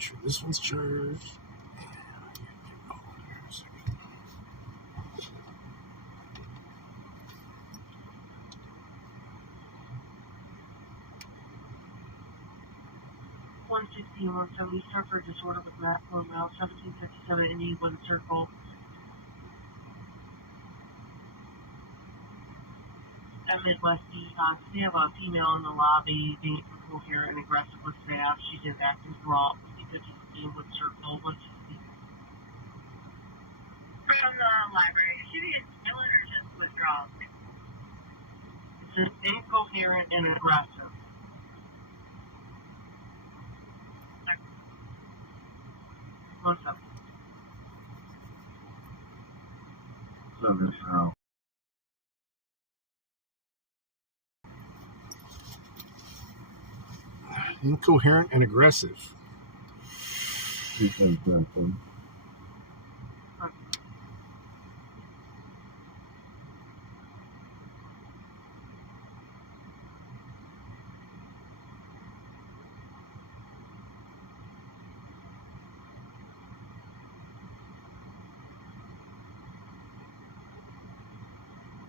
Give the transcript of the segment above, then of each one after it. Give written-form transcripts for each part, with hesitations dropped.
Make sure this one's charged. $160-170 start for disorder with maximum amount 1757 Indy with a circle. At Midwest Detox, they have a female in the lobby being incoherent and aggressive with staff. She's in active brawl. 50-15 with circle. 160. From the library. Is she being violent or just withdrawal? It says incoherent and aggressive. What's up? Incoherent and aggressive.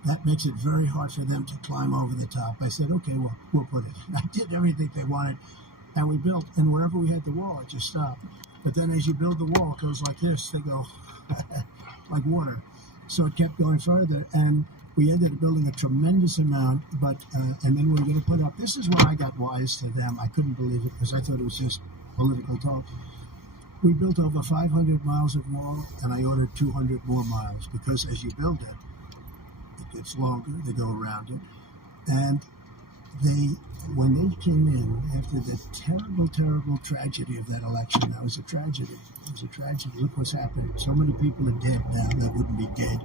That makes it very hard for them to climb over the top. I said, okay, well, we'll put it. I did everything they wanted, and we built, and wherever we had the wall, it just stopped. But then as you build the wall, it goes like this. They go like water. So it kept going further, and we ended up building a tremendous amount, but and then we were going to put up, this is when I got wise to them. I couldn't believe it because I thought it was just political talk. We built over 500 miles of wall, and I ordered 200 more miles because as you build it, it gets longer, they go around it. And when they came in after the terrible, terrible tragedy of that election, that was a tragedy. It was a tragedy. Look what's happened. So many people are dead now that wouldn't be dead.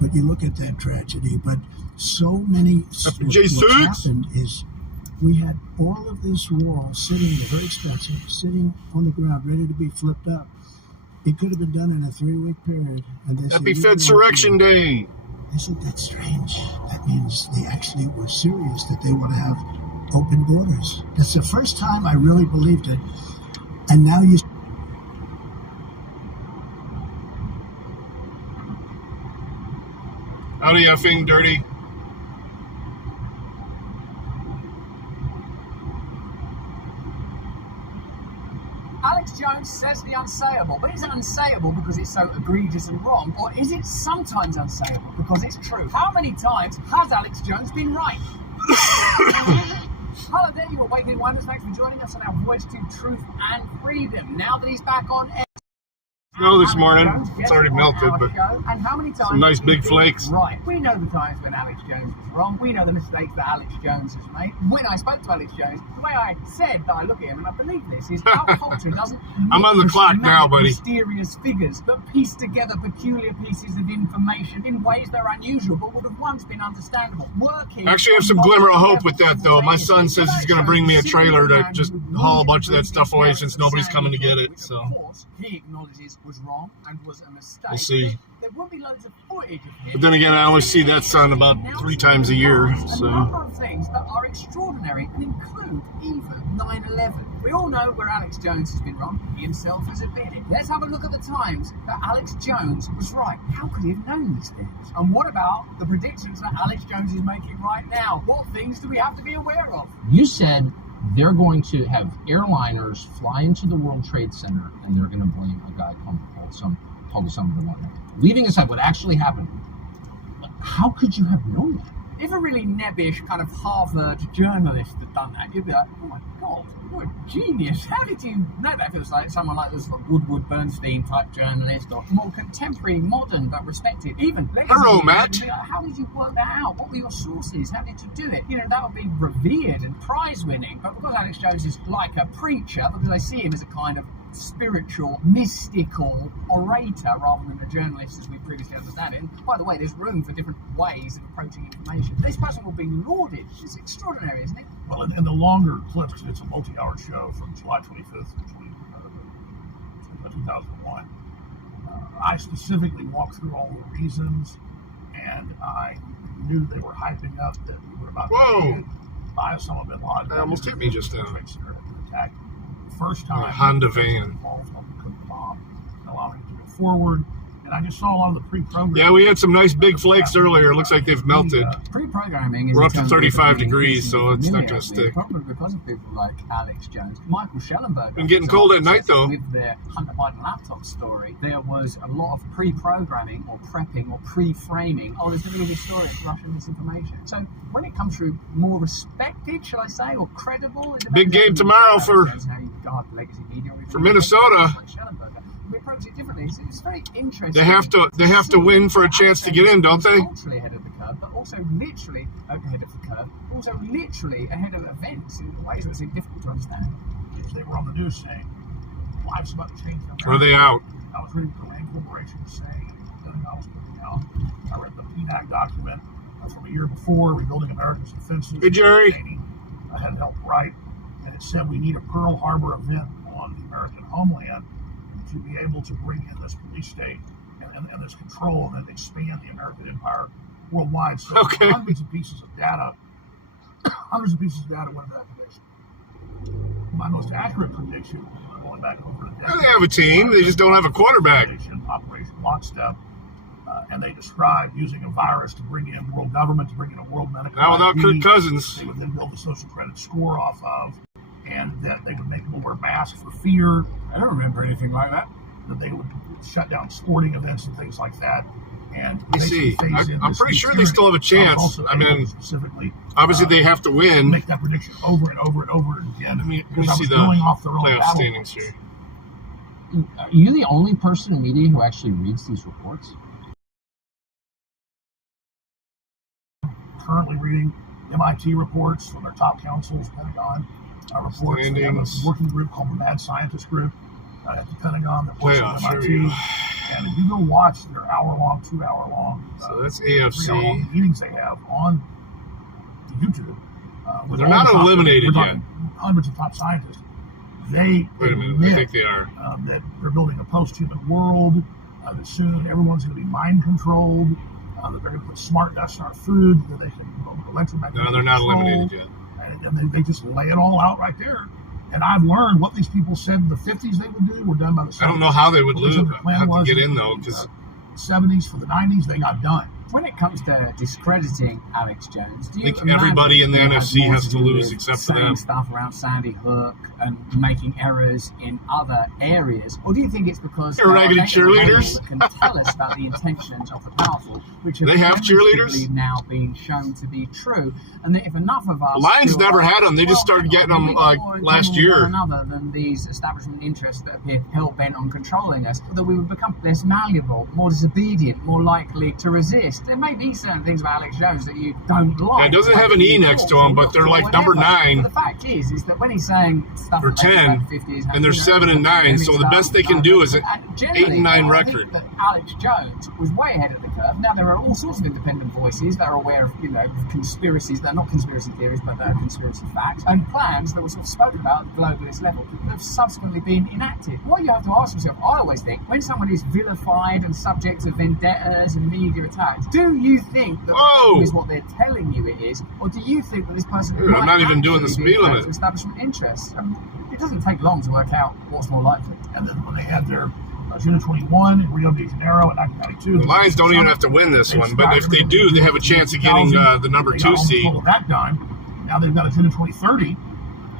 But you look at that tragedy, but so many, what happened is we had all of this wall sitting, very expensive, sitting on the ground, ready to be flipped up. It could have been done in a 3-week period. And they Happy Fedsurrection Day. I said, that's strange. That means they actually were serious, that they want to have open borders. That's the first time I really believed it. And now you... Howdy, effing dirty. Alex Jones says the unsayable, but is it unsayable because it's so egregious and wrong, or is it sometimes unsayable because it's true? How many times has Alex Jones been right? Hello there, you Awakening Wonders. Thanks for joining us on our Voice to Truth and Freedom. Now that he's back on air. Snow this morning. It's already melted, but and how many times some nice big flakes. Right. We know the times when Alex Jones was wrong. We know the mistakes that Alex Jones has made. When I spoke to Alex Jones, the way I said that I look at him and I believe this is our culture doesn't I'm on the clock now, buddy. Mysterious figures that piece together peculiar pieces of information in ways that are unusual but would have once been understandable. Working. I actually have some glimmer of hope with that, though. My son says he's going to bring me a trailer to just haul a bunch of that stuff away since nobody's coming to get it. So. Of course, he acknowledges was wrong and was a mistake. We'll see. There will be loads of footage of him. But then again, I only see that son about 3 times a year. So. A number of things that are extraordinary and include even 9/11. We all know where Alex Jones has been wrong. He himself has admitted. Let's have a look at the times that Alex Jones was right. How could he have known these things? And what about the predictions that Alex Jones is making right now? What things do we have to be aware of? You said they're going to have airliners fly into the World Trade Center and they're going to blame a guy called Osama bin Laden. Leaving aside what actually happened, how could you have known that? If a really nebbish kind of Harvard journalist had done that, you'd be like, oh my God, what a genius. How did you know that? If it was like someone like this Woodward Bernstein type journalist or more contemporary, modern, but respected. Even hello, Matt. Like, how did you work that out? What were your sources? How did you do it? You know, that would be revered and prize winning. But because Alex Jones is like a preacher, because I see him as a kind of spiritual, mystical orator rather than a journalist as we previously understand it. And by the way, there's room for different ways of approaching information. This person will be lauded. It's extraordinary, isn't it? Well, in the longer clips, it's a multi-hour show from July 25th to 2001. I specifically walked through all the reasons, and I knew they were hyping up that we were about to be by Osama bin Laden. That almost hit me just now. Attack first time. Honda van. Allowing it to go forward. And I just saw a lot of the pre-programming. Yeah, we had some nice big flakes earlier. It looks like they've melted. Pre-programming is We're up to in terms 35 of degrees, so it's not going to familiar, stick. probably because of people like Alex Jones. Michael Schellenberger. Been getting cold at night, though. With their Hunter Biden laptop story, there was a lot of pre-programming or prepping or pre-framing. Oh, there's going to be this story of Russian misinformation. So when it comes through more respected, shall I say, or credible, Big game tomorrow for Minnesota. We approach it differently. It's very interesting. They have to win for a chance to get in, don't they? Culturally ahead of the curve, but also literally ahead of the curve, also literally ahead of events in ways that seem difficult to understand. They were on the news saying, life's about to change. Are they out? I was reading the Land Corporation saying, I was putting out, I read the PNAC document from a year before, Rebuilding America's Defenses. Hey, Jerry. I had helped write, and it said we need a Pearl Harbor event on the American homeland to be able to bring in this police state and this control and then expand the American empire worldwide. So okay. hundreds of pieces of data went into that prediction. My most accurate prediction, going back over the decade, they have a team. They just don't have a quarterback. Operation Lockstep. And they described using a virus to bring in world government, to bring in a world medical. Now without ID. Kirk Cousins. They would then build a social credit score off of, and that they would make people wear masks for fear. I don't remember anything like that. That they would shut down sporting events and things like that. And you see, I'm pretty sure they still have a chance. I mean, specifically, obviously they have to win. Make that prediction over and over and over again. Let me see the playoff standings here. Are you the only person in media who actually reads these reports? Currently reading MIT reports from their top counsels, Pentagon reports. They have a working group called the Mad Scientist Group at the Pentagon that works with MIT. And if you go watch their hour-long, 2-hour-long so that's AFC meetings they have on YouTube. They're not eliminated yet. Hundreds of top scientists. Wait a minute, I think they are. That they're building a post-human world. That soon everyone's going to be mind-controlled. That they're going to put smart nuts in our food. That they can electromagnetic. No, they're not eliminated yet. And they just lay it all out right there. And I've learned what these people said in the 50s they would do were done by the 70s. I don't know how they would have to get in, though, because 70s for the 90s, they got done. When it comes to discrediting Alex Jones, do you think everybody in the NFC has to lose except for them? Saying stuff around Sandy Hook and making errors in other areas, or do you think it's because they're raggedy cheerleaders that can tell us about the intentions of the powerful, which they have cheerleaders now being shown to be true, and that if enough of us, the Lions never had them, they just started getting them like last year. Other than these establishment interests that appear hell bent on controlling us, that we would become less malleable, more disobedient, more likely to resist. There may be certain things about Alex Jones that you don't like. Yeah, it doesn't have an E next to him, but they're like number 9. But the fact is that when he's saying stuff or 10, and they're 7 and 9, so the best they can do is an 8 and 9 record. That Alex Jones was way ahead of the curve. Now there are all sorts of independent voices that are aware of, conspiracies that are not conspiracy theories, but that are conspiracy facts, and plans that were sort of spoken about at the globalist level that have subsequently been enacted. What you have to ask yourself, I always think, when someone is vilified and subject to vendettas and media attacks, do you think that is what they're telling you it is, or do you think that this person might I'm not even doing the speed limit. Establishment interests? It doesn't take long to work out what's more likely. And then when they had their June 21 in Rio de Janeiro in 1992, the Lions don't even have to win this one, but if they do, they have a chance of getting the number 2 seed. That time, now they've got a June 2030.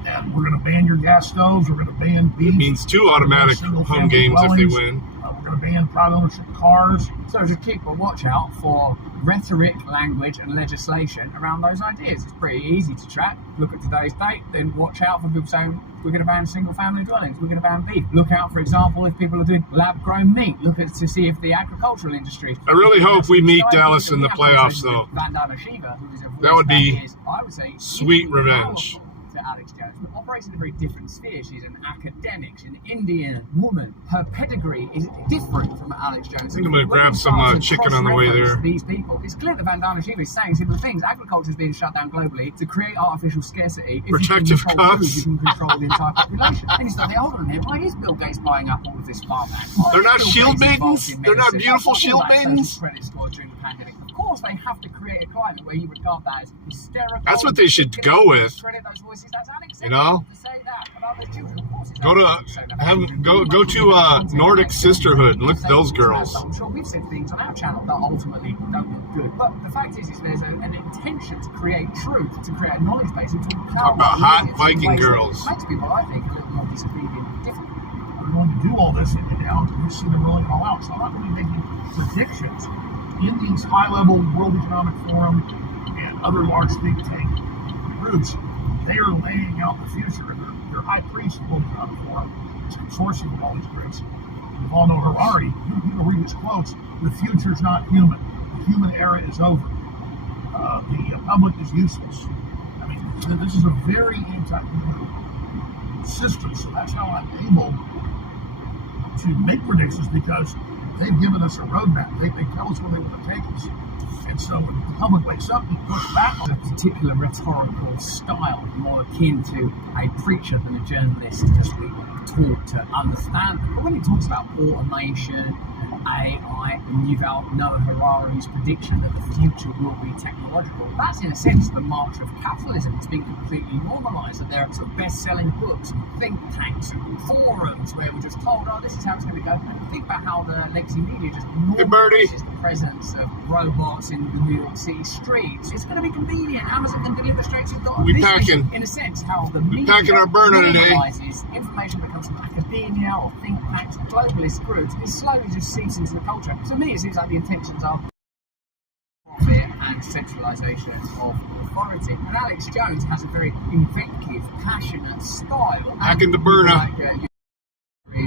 And we're going to ban your gas stoves. We're going to ban beef. It means 2 automatic home games if they win. We're going to ban private ownership cars. So just keep a watch out for rhetoric, language, and legislation around those ideas. It's pretty easy to track. Look at today's date, then watch out for people saying we're going to ban single-family dwellings. We're going to ban beef. Look out, for example, if people are doing lab-grown meat. Look at to see if the agricultural industry. I really hope we meet Dallas in the playoffs, though. That would be sweet revenge. Alex Jones, but operates in a very different sphere. She's an academic, she's an Indian woman. Her pedigree is different from Alex Jones. I think I'm going to grab some chicken on the way there. These people, it's clear that Vandana Shiva is saying simple things. Agriculture is being shut down globally to create artificial scarcity. If protective you control cups. Food, you can control the entire population. And you start thinking, hold on here, why is Bill Gates buying up all of this farmland? They're not shield maidens? They're not beautiful shield maidens? Credit score during the pandemic. Of course, they have to create a climate where you regard that as hysterical. That's what they should go with. Credit those voices. That's unacceptable, You know? to say that about their children. Of course, it's Go to Nordic Sisterhood and look at those girls. I'm sure we've said things on our channel that ultimately don't look good. But the fact is there's an intention to create truth, to create a knowledge base, and to Talk about hot Viking girls. It makes people, I think, a little more disobedient and different. We're going to do all this and now you see them rolling all out. So I'm not going to be making predictions in these high-level World Economic Forum and other large think tank groups. They are laying out the future. Their high priest of the World Economic Forum is consortium with all these groups. We all know Harari. You can read his quotes. The future is not human. The human era is over. The public is useless. I mean, this is a very anti-human system. So that's how I'm able to make predictions, because they've given us a roadmap. They tell us where they want to take us. And so when the public wakes up and push back on a particular rhetorical style, more akin to a preacher than a journalist, as we were taught to understand. But when he talks about automation and AI, and you've Noah Harari's prediction that the future will be technological, that's in a sense the march of capitalism. It's been completely normalised, that there are sort of best-selling books and think tanks and forums where we're just told, oh, this is how it's going to go. And think about how the legacy media just normalises the presence of robots in the New York City streets. It's going to be convenient. Amazon can deliver straight to your door. We packing. In a sense, how the media packing our burner today. Information that comes from academia or think tanks, globalist groups, it slowly just seeps into the culture. To me, it seems like the intentions are profit and centralisation of authority. And Alex Jones has a very inventive, passionate style. Packing the burner.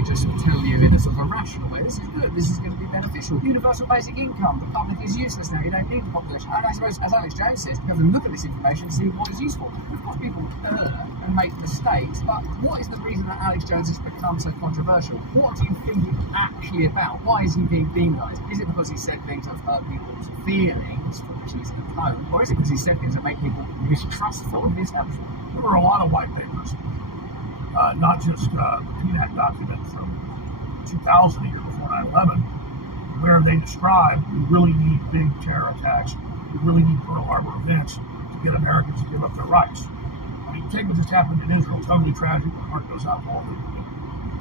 Just tell you in a sort of a rational way, this is good, this is going to be beneficial. Universal basic income, the public is useless now, you don't need the population. And I suppose, as Alex Jones says, you have to look at this information to see what is useful. Of course, people err and make mistakes, but what is the reason that Alex Jones has become so controversial? What do you think it's actually about? Why is he being demonized? Is it because he said things that hurt people's feelings, for which he's atoned, or is it because he said things that make people mistrustful of the establishment? There were a lot of white papers. Not just the PNAC document from 2000, a year before 9/11, where they describe we really need big terror attacks, we really need Pearl Harbor events to get Americans to give up their rights. I mean, take what just happened in Israel, totally tragic. My heart goes out to all the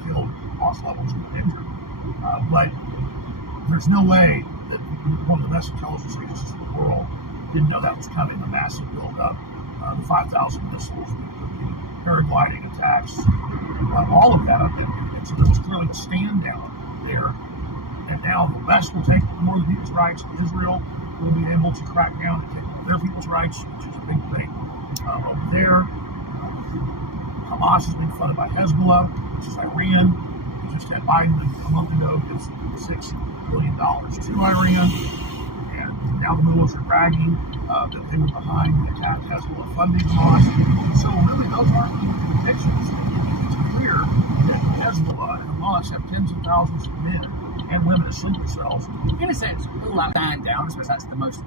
killed, lost loved ones, and injured. But there's no way that one of the best intelligence agencies in the world didn't know that was coming, the massive buildup, the 5,000 missiles, the paragliding attacks, all of that. And so there was clearly a stand down there. And now the West will take more of people's rights. Israel will be able to crack down and take more of their people's rights, which is a big thing over there. Hamas is being funded by Hezbollah, which is Iran. We just had Biden a month ago give $6 billion to Iran. And now the Mullahs are bragging that they were behind the attack Hezbollah funding costs. So really, those aren't even predictions. It's clear that Hezbollah and Hamas have tens of thousands of men and women as sleeper cells. In a sense, all that stand down, I suppose that's the most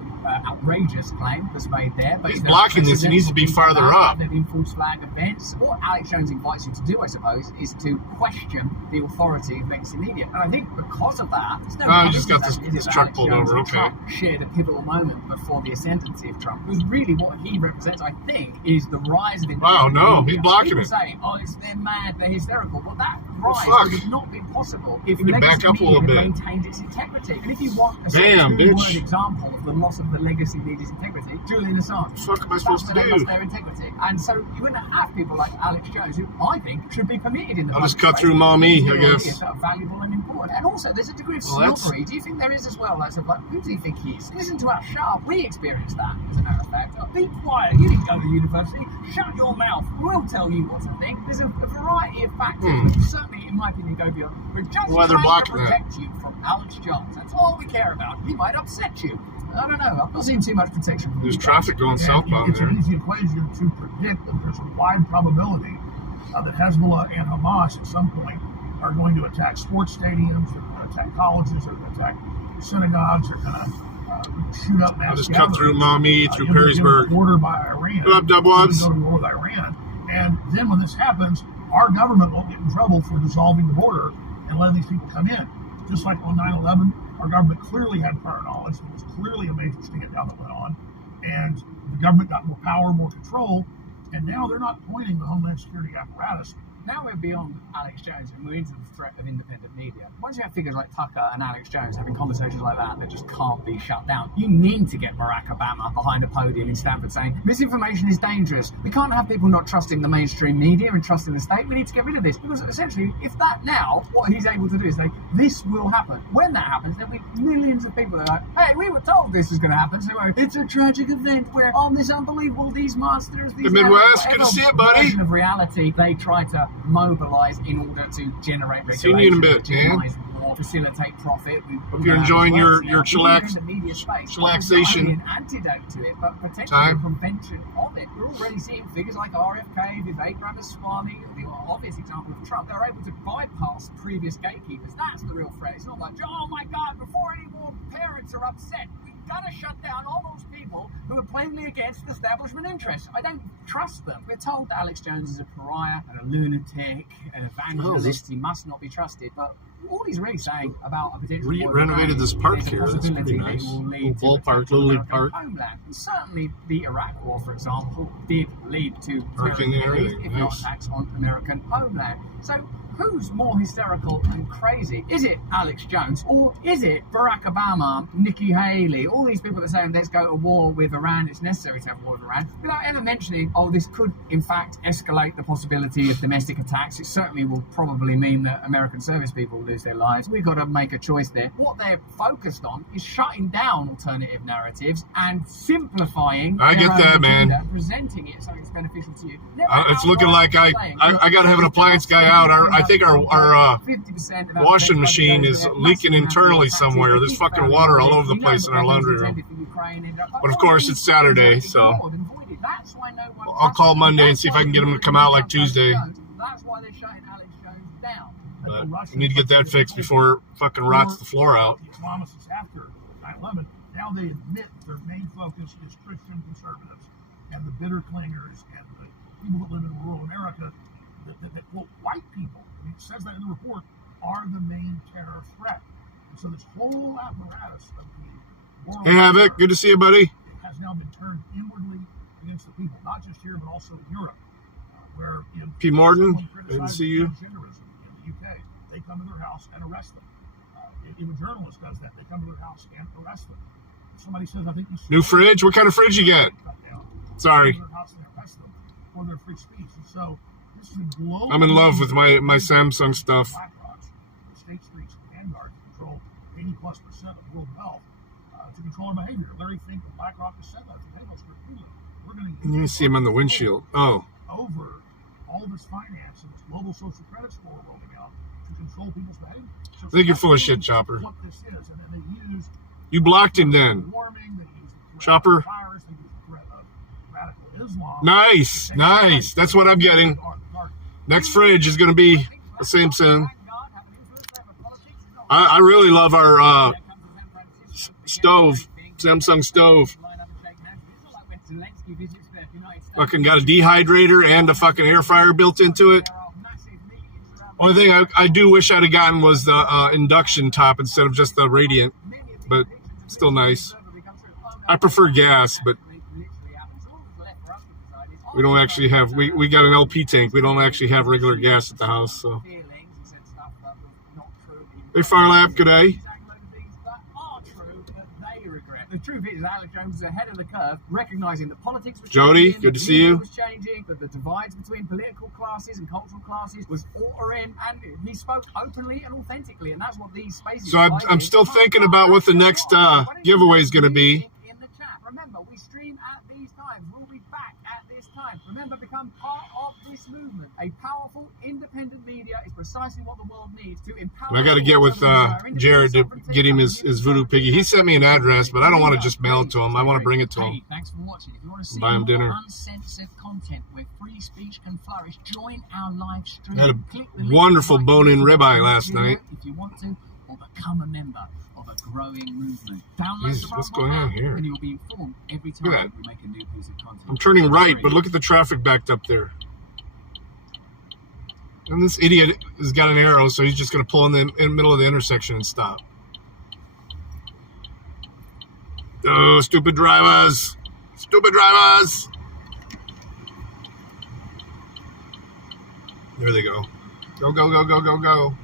outrageous claim that's made there. But he's blocking this, he needs to be farther up. They've been false flag events. What Alex Jones invites you to do, I suppose, is to question the authority of legacy media. And I think because of that, there's no I just got this truck pulled over, okay. Trump shared a pivotal moment before the ascendancy of Trump. Because really what he represents, I think, is the rise of wow, no, he's blocking People it. say, oh, they're mad, they're hysterical. Well, that rise would have not been possible if legacy back up media had maintained its integrity. And if you want a damn, two-word example of the loss of the legacy media's integrity, Julian Assange. What the fuck am I supposed to do? Lost their integrity. And so you wouldn't have people like Alex Jones, who I think should be permitted in the I'll just cut through mommy, I guess. That are valuable and important. And also, there's a degree of snobbery. Do you think there is as well? Like, who do you think he is? Listen to our sharp. We experienced that, as a matter of fact. Be quiet. You didn't go to university. Shut your mouth. We'll tell you what to think. There's a variety of factors, which certainly, in my opinion, go beyond. We're just trying to protect you from Alex Jones. That's all we care about. He might upset you. I don't know. I've not seen too much protection from there's traffic going southbound there. It's an easy equation to predict that there's a wide probability that Hezbollah and Hamas at some point are going to attack sports stadiums, they're going to attack colleges, they're going to attack synagogues, they're going to shoot up mass I'll just cut through mommy, through Perrysburg. Border by Iran. What up, Dubwabs? Go to war with Iran. And then when this happens, our government won't get in trouble for dissolving the border and letting these people come in. Just like on 9/11, Our government clearly had prior knowledge. There was clearly a major standown that went on, and the government got more power, more control, and now they're not pointing the Homeland Security apparatus. Now we're beyond Alex Jones and we're into the threat of independent media. Once you have figures like Tucker and Alex Jones having conversations like that just can't be shut down, you need to get Barack Obama behind a podium in Stanford saying, misinformation is dangerous. We can't have people not trusting the mainstream media and trusting the state. We need to get rid of this. Because essentially, if that now, what he's able to do is say, this will happen. When that happens, there'll be millions of people that are like, hey, we were told this is going to happen. So it's a tragic event where, oh, this unbelievable, these monsters, these... The Midwest, good to see you, buddy. ...version of reality they try to mobilize in order to generate regulation, see you in a bit, man. War, facilitate profit. Hope you're enjoying your chillaxation. An antidote to it, but potentially a prevention of it. We're already seeing figures like RFK, Vivek Ramaswamy, the obvious example of Trump. They're able to bypass previous gatekeepers. That's the real threat. It's not like, oh my God, before any more parents are upset, we've got to shut down all those people who are plainly against establishment interests. I don't trust them. We're told that Alex Jones is a pariah and a lunatic, an evangelist. He must not be trusted. But all he's really saying about a potential renovated this park here. That's pretty nice. Little ballpark, Little League Park. Homeland. And certainly the Iraq War, for example, did lead to parking and everything. if not attacks on American homeland. So who's more hysterical and crazy? Is it Alex Jones or is it Barack Obama, Nikki Haley, all these people that are saying let's go to war with Iran, it's necessary to have a war with Iran, without ever mentioning, oh, this could in fact escalate the possibility of domestic attacks. It certainly will probably mean that American service people lose their lives. We've got to make a choice there. What they're focused on is shutting down alternative narratives and simplifying I get that, man. Presenting it so it's beneficial to you. It's looking like I got to have an appliance guy out. I think our washing machine is leaking internally somewhere. There's fucking water all over the place in our laundry room. But of course, it's Saturday, so I'll call Monday and see if I can get him to come out like Tuesday. That's why they're shutting Alex Jones down. But we need to get that fixed before it fucking rots the floor out. Promises after 9/11. Now they admit their main focus is Christian conservatives and the bitter clingers and the people that live in rural America that quote, white people, it says that in the report, are the main terror threat. And so this whole apparatus of the world... Hey, Havoc, good to see you, buddy. It has now been turned inwardly against the people, not just here, but also in Europe, where... P. Morton, good to see you. Transgenderism in the UK, they come to their house and arrest them. Even a journalist does that. They come to their house and arrest them. Somebody says, I think you should... New fridge? What kind of fridge you got? Sorry. For their free speech. And so, this is a global... I'm in love with my Samsung stuff. State Street's vanguard to control 80+% of world wealth, to control our behavior. Larry Fink and BlackRock has said that. Hey, we're going to... You see him on the windshield. Oh. Over all this finance and this global social credit score rolling out to control people's behavior. So I think you're full of shit, Chopper. What this is, and then they use... You blocked him then. Chopper. Nice, nice. That's what I'm getting. Next fridge is going to be a Samsung. I really love our stove, Samsung stove. Fucking got a dehydrator and a fucking air fryer built into it. Only thing I do wish I'd have gotten was the induction top instead of just the radiant, but still nice. I prefer gas, but we don't actually have, we got an LP tank. We don't actually have regular gas at the house, so. Hey, Farlap, good day. The truth is, Alex Jones is ahead of the curve, recognizing that politics was Jody, changing, good to see you. Was changing, that the divides between political classes and cultural classes was altering, and he spoke openly and authentically, and that's what these spaces. So I'm still thinking about what the next giveaway is going to be. In the chat, remember, we stream at these times. We'll be back at this time. Remember, become part of this movement. A powerful, independent media is precisely what the world needs to empower. And I got to get with Jared to get him his voodoo piggy. He sent me an address, but I don't want to just mail it to him. I want to bring it to him. Hey, thanks for watching. If you want to see buy him dinner. Uncensored content where free speech can flourish, join our live stream. I had a wonderful bone-in ribeye last night. If you want to, or become a member of a growing movement. Jesus, what's going on here? And you'll be informed every time we make a new piece of content. I'm turning right, but look at the traffic backed up there. And this idiot has got an arrow, so he's just going to pull in the middle of the intersection and stop. Oh, stupid drivers. Stupid drivers. There they go. Go, go, go, go, go, go.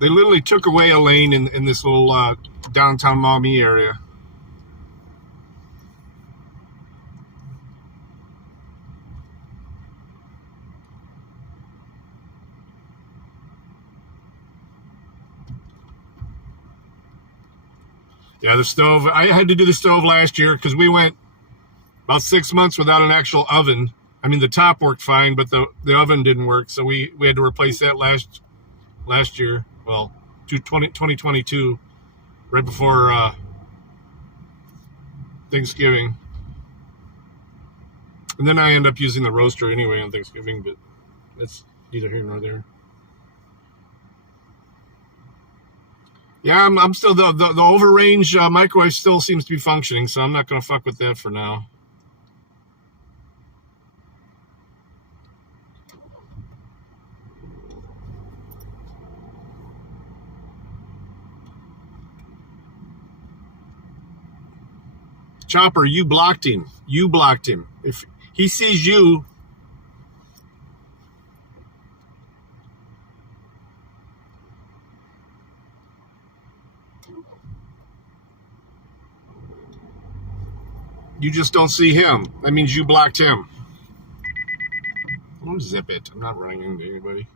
They literally took away a lane in this little downtown Maumee area. Yeah, the stove. I had to do the stove last year because we went about 6 months without an actual oven. I mean, the top worked fine, but the oven didn't work, so we had to replace that last year. Well, 2022, right before Thanksgiving. And then I end up using the roaster anyway on Thanksgiving, but that's neither here nor there. Yeah, I'm still the over-range microwave still seems to be functioning, so I'm not going to fuck with that for now. Chopper, you blocked him. You blocked him. If he sees you, you just don't see him. That means you blocked him. Don't zip it. I'm not running into anybody.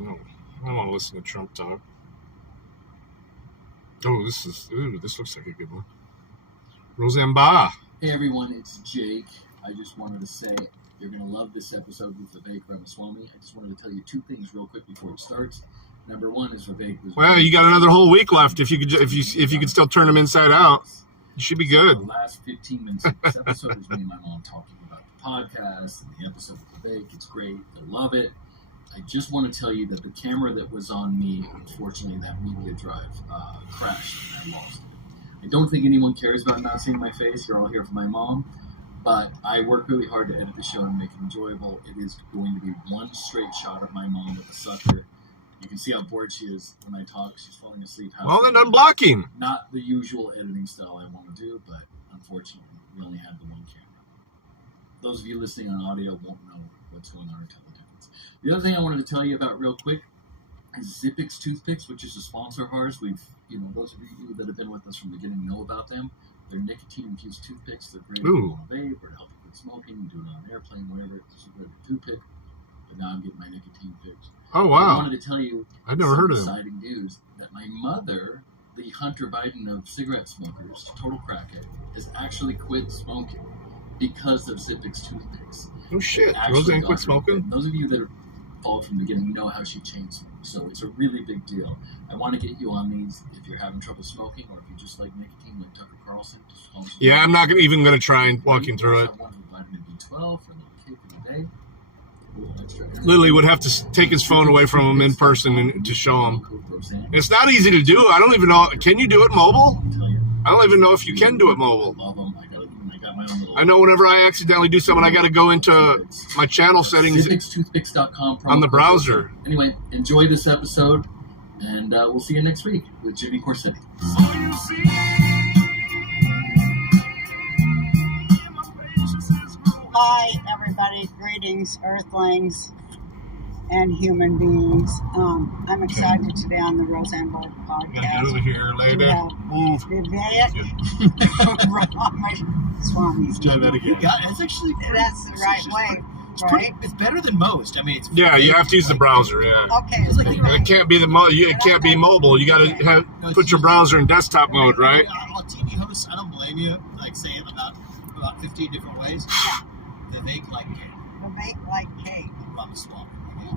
No, I don't want to listen to Trump talk. Oh, this looks like a good one. Roseanne Barr. Hey everyone, it's Jake. I just wanted to say you're going to love this episode with Vivek Ramaswamy. I just wanted to tell you two things real quick before it starts. Number one is Vivek was... Well, you got another whole week left. If you could still turn them inside out, you should be good. The last 15 minutes of this episode is me and my mom talking about the podcast and the episode with Vivek. It's great. I love it. I just want to tell you that the camera that was on me, unfortunately, that media drive crashed and I lost it. I don't think anyone cares about not seeing my face. You're all here for my mom. But I work really hard to edit the show and make it enjoyable. It is going to be one straight shot of my mom with a sucker. You can see how bored she is when I talk. She's falling asleep. Well, then unblock him. Not the usual editing style I want to do, but unfortunately, we only have the one camera. Those of you listening on audio won't know what's going on or tell the difference. The other thing I wanted to tell you about real quick is Zippix toothpicks, which is a sponsor of ours. Those of you that have been with us from the beginning know about them. They're nicotine-infused toothpicks. They're great on a vape or to help you quit smoking, do it on an airplane, whatever. It's a great toothpick. But now I'm getting my nicotine fix. Oh, wow. I wanted to tell you I've never heard of them. Exciting news that my mother, the Hunter Biden of cigarette smokers, total crackhead, has actually quit smoking because of Zippix toothpicks. Oh, shit. Roseanne quit smoking? Those of you that are followed from the beginning know how she changed me. So it's a really big deal. I want to get you on these if you're having trouble smoking or if you just like nicotine like Tucker Carlson. Yeah, I'm not even going to try and walking through it. One with vitamin B12 for a little kick in the day. Lily would have to take his phone away from him in person and to show him. It's not easy to do. I don't even know. Can you do it mobile? I don't even know if you can do it mobile. I know whenever I accidentally do something, I got to go into my channel settings ZippixToothpicks.com on the browser. Anyway, enjoy this episode, and we'll see you next week with Jimmy Corsetti. Hi, everybody. Greetings, Earthlings and human beings. I'm excited to be on the Roseanne Barr podcast. Get over here, lady. Move. Vivek Ramaswamy. Let's try that again. That's actually That's the right way, right? it's better than most. I mean, it's Yeah, you have to use the browser. Yeah. Okay, it's right. It can't be it can't be mobile. You got to put your browser in desktop mode, right? On TV hosts, I don't blame you. Like saying about 15 different ways. Vivek like cake. Vivek like cake. Ramaswamy.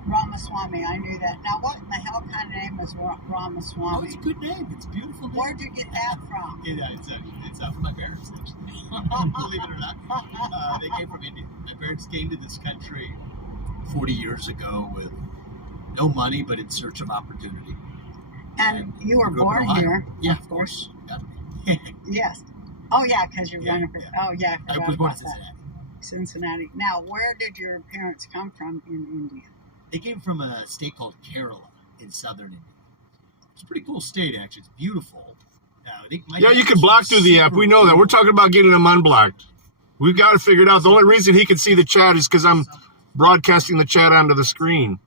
Ramaswamy, I knew that. Now, what in the hell kind of name was Ramaswamy? Oh, it's a good name. It's a beautiful name. Where'd you get that from? It's from my parents, actually. Believe it or not. They came from India. My parents came to this country 40 years ago with no money, but in search of opportunity. And you were grew up in born Ohio. here. Yeah, of course. Got me. Yes. Oh, yeah, because you're Yeah, running for... yeah. Oh, yeah, I I forgot was born in about that. Cincinnati. Cincinnati. Now, where did your parents come from in India? They came from a state called Kerala in southern India. It's a pretty cool state, actually. It's beautiful. I think my Yeah, you dad can was block through the app. We know that. We're talking about getting them unblocked. We've got to figure it out. The only reason he can see the chat is because I'm broadcasting the chat onto the screen.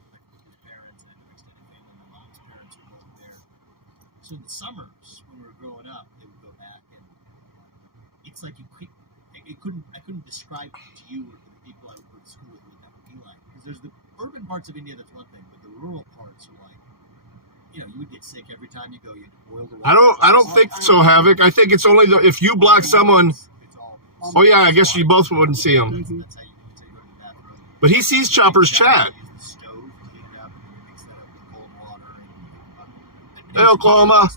So in the summers when we were growing up, they would go back, and it's like I couldn't describe to you or to the people I would go to school with what that would be like. Because there's the urban parts of India, that's one thing, but the rural parts are like, you would get sick every time you go. You had to boil the water. I don't think so, Havoc. I think it's only if you block someone. Oh yeah, I guess you both wouldn't see him. That's how you go to the bathroom. But he sees Chopper's chat. Use the stove, clean it up, and mix that up with cold water. Hey, Oklahoma.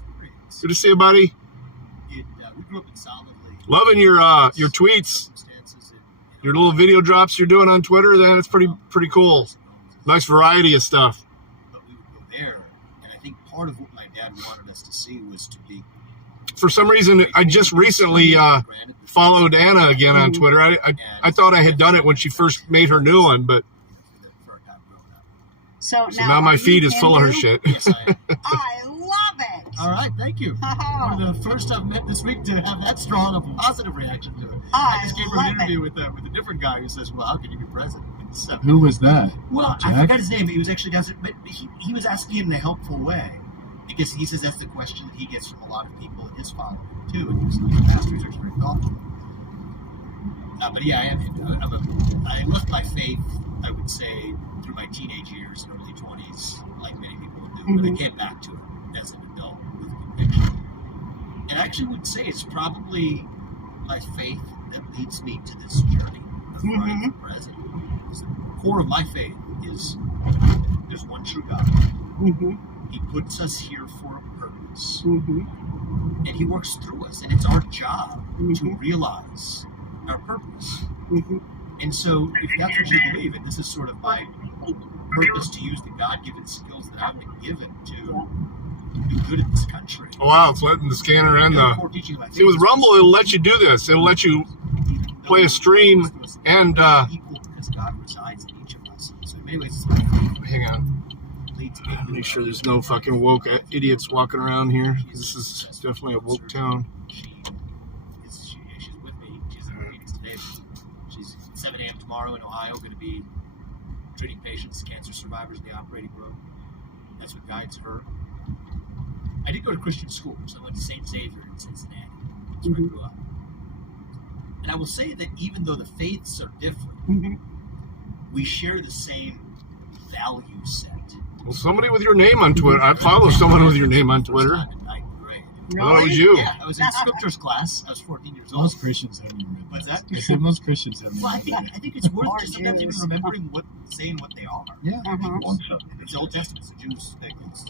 Good to see you, buddy. We grew up in solidly. Loving your tweets, your little video drops you're doing on Twitter. Then it's pretty cool. Nice variety of stuff. But we would go there, and I think part of what my dad wanted us to see was to be. For some reason, I just recently followed Anna again on Twitter. I thought I had done it when she first made her new one, but So now my feed is full of her shit. Yes, I am. I love it. All right, thank you. One of the first I've met this week to have that strong of a positive reaction to it. I just came from an interview with a different guy who says, "Well, how can you be president?" So, Who was that? well, Jack? I forgot his name, but he was actually downstairs, but he was asking it in a helpful way. Because he says that's the question that he gets from a lot of people in his following, too. And he's a pastor, he's very thoughtful. But yeah, I am Hindu. I left my faith, I would say, through my teenage years and early 20s, like many people do. But I came back to it as an adult with conviction. And I actually would say it's probably my faith that leads me to this journey of running for president. Because the core of my faith is there's one true God. He puts us here for a purpose. And he works through us. And it's our job to realize our purpose. And so, if that's what you believe, and this is sort of my purpose to use the God-given skills that I've been given to do good in this country. Wow, it's letting the scanner and see, with Rumble, it'll let you do this. It'll let you play a stream and equal because God resides in each of us. So in many ways, it's my faith. hang on. Make sure there's no fucking woke idiots walking around here. This is definitely a woke town. She's with me. She's in meetings today. She's 7 a.m. tomorrow in Ohio, going to be treating patients, cancer survivors in the operating room. That's what guides her. I did go to Christian school, so I went to St. Xavier in Cincinnati. That's where I grew up. And I will say that even though the faiths are different, we share the same value set. Well, somebody with your name on Twitter. I follow someone with your name on Twitter. In ninth grade. Well, that was you. Yeah, I was in scriptures class. I was 14 years old. Most Christians haven't even read What's that. that? I said most Christians haven't Well, read that. I think it's worth Or just sometimes even Jews. remembering saying what they are. Yeah. It's the Old Testament, it's the Jewish statements.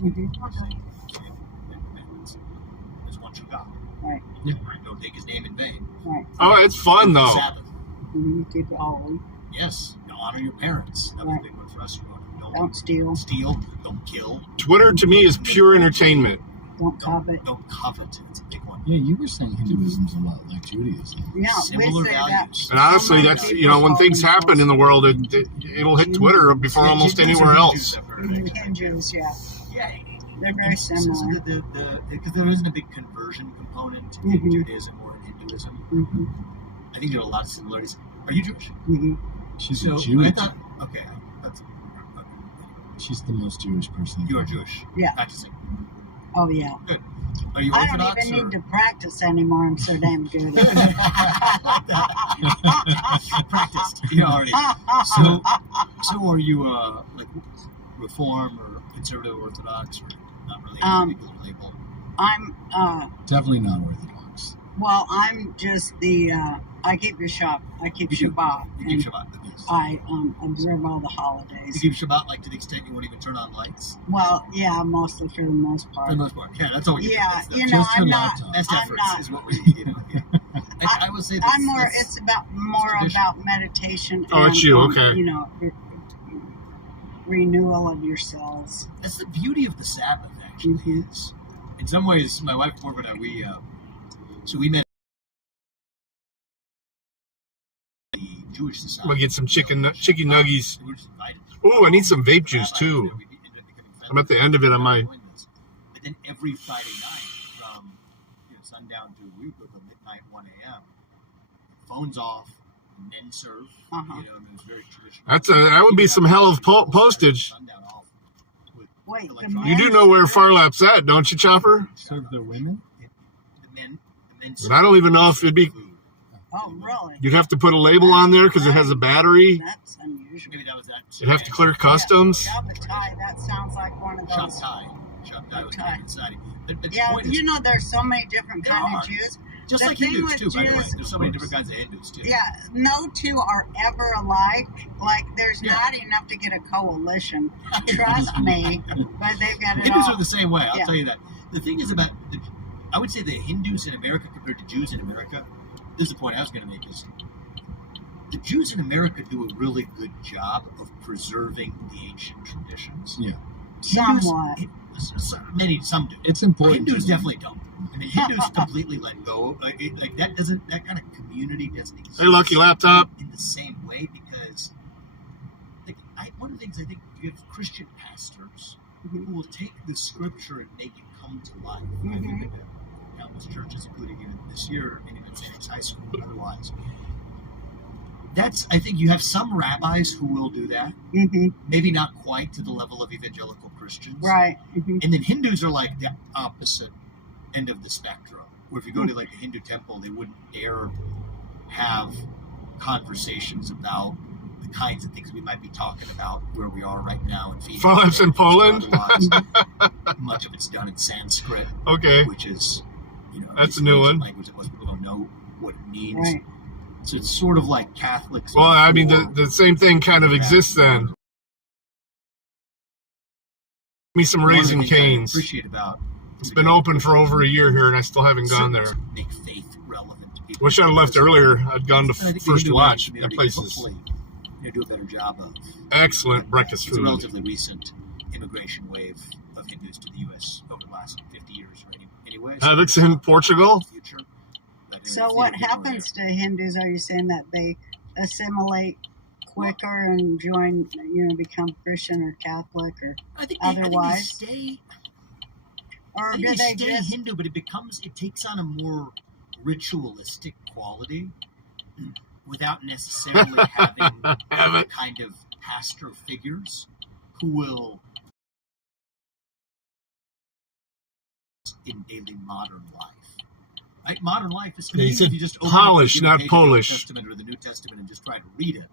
There's one true God. Right. Yeah. Don't take his name in vain. Right. Oh, it's fun though. Sabbath. Keep it holy. Yes. Honor your parents. That was Right. a big one for us. Don't steal. Don't kill. Twitter to me is pure entertainment. Don't covet. Don't covet. It's a big one. Yeah, you were saying Hinduism's a lot like Judaism. Yeah, Similar we say that. values. And honestly, that's, when things happen in the world, it'll hit Twitter before almost anywhere else. Hindus, yeah. Yeah. They're very similar. Because there isn't a big conversion component in Judaism or in Hinduism. I think there are a lot of similarities. Are you Jewish? She's So a Jew. I thought, okay, that's She's the most Jewish person. you are Jewish. Yeah. Practicing. Oh, yeah. Good. Are you I don't Orthodox? even need to practice anymore. I'm so damn good. Practiced. You already. So are you like Reform or Conservative Orthodox or not really a particular label? I'm Definitely not Orthodox. well, I'm just the I keep the shop. I keep You do. Shabbat. You And keep Shabbat. Yes. I observe all the You holidays. keep Shabbat like to the extent you won't even turn on lights. Well, yeah, mostly for the most For part. the most part, yeah, that's all you Yeah, do. you know, Just I'm your not. laptop. Best I'm efforts not. is what we, you know. Yeah. I would say I'm more. that's It's about more tradition. about meditation. Oh, and, it's you, okay. You know, renewal of your cells. That's the beauty of the Sabbath. Actually, Mhm. is in some ways, my wife Barbara and I, we met at the Jewish Society. We'll get some chicken nuggies. We were just invited. Ooh, I need some vape juice too. We ended up becoming friends. I'm at the end of it on my. But then every Friday night from sundown to we go to midnight 1 a.m. Phones off, men serve. Uh-huh. And it was very traditional. That would be some hell of postage. Sundown off with Wait, the electronic- You do know where Farlap's at, don't you, Chopper? Serve the women? The men And I don't even know if it'd be. Oh, really? You'd have to put a label on there because it has a battery. That's unusual. Maybe that was that. You'd have to clear customs. Shabbatai, that sounds like one of those. Shabbatai was kind of exciting. But the Yeah, point is, you know, there's so many different There kind are. of Jews. just the like thing Hindus with too, by the way. Jews- There's so many different kinds of Hindus too. Yeah, no two are ever alike. Like, there's Yeah. not enough to get a coalition. Trust me. But they've got it Hindus all. are the same way. I'll Yeah. tell you that. The thing is about, I would say the Hindus in America compared to Jews in America. This is the point I was going to make. Is the Jews in America do a really good job of preserving the ancient traditions. Yeah. Somewhat. Some do. It's important. Hindus to them. definitely don't. I mean, Hindus completely let go. Like that kind of community doesn't exist. Hey, Lucky Laptop. In the same way, because one of the things I think you have Christian pastors who will take the scripture and make it come to life. I've been to countless churches, including even this year, and even St. High School, and otherwise. I think you have some rabbis who will do that. Mm-hmm. Maybe not quite to the level of evangelical Christians. Right. Mm-hmm. And then Hindus are like the opposite end of the spectrum. Where if you go to like a Hindu temple, they wouldn't dare have conversations about the kinds of things we might be talking about where we are right now in Phoenix. Farlap's in Poland? Much of it's done in Sanskrit. Okay. Which is, That's a new one. language that most people don't know what it means. Right. So it's sort of like Catholics. Well, I mean, before- the same thing kind of exists then. Give me some One of the Raising things I Canes. appreciate about It's been open for over a year here, and I still haven't gone there. make faith relevant to people. Wish I'd have left earlier. I'd gone to I think the First Hindu Watch. That community place can is hopefully, do a better job of. excellent breakfast It's a food. relatively recent immigration wave of Hindus to the U.S. over the last 50 years, or anyway. Havoc's in Portugal. Future, but So what happens to Hindus? Are you saying that they assimilate quicker and join, become Christian or Catholic or I think otherwise? stay. Or I think do they stay just Hindu, but it takes on a more ritualistic quality without necessarily having Have it. kind of pastor figures who will in daily modern life. Right? Modern life is Yeah, he if said you just open Polish, up not the page of the Old Polish. Testament or the New Testament and just try to read it.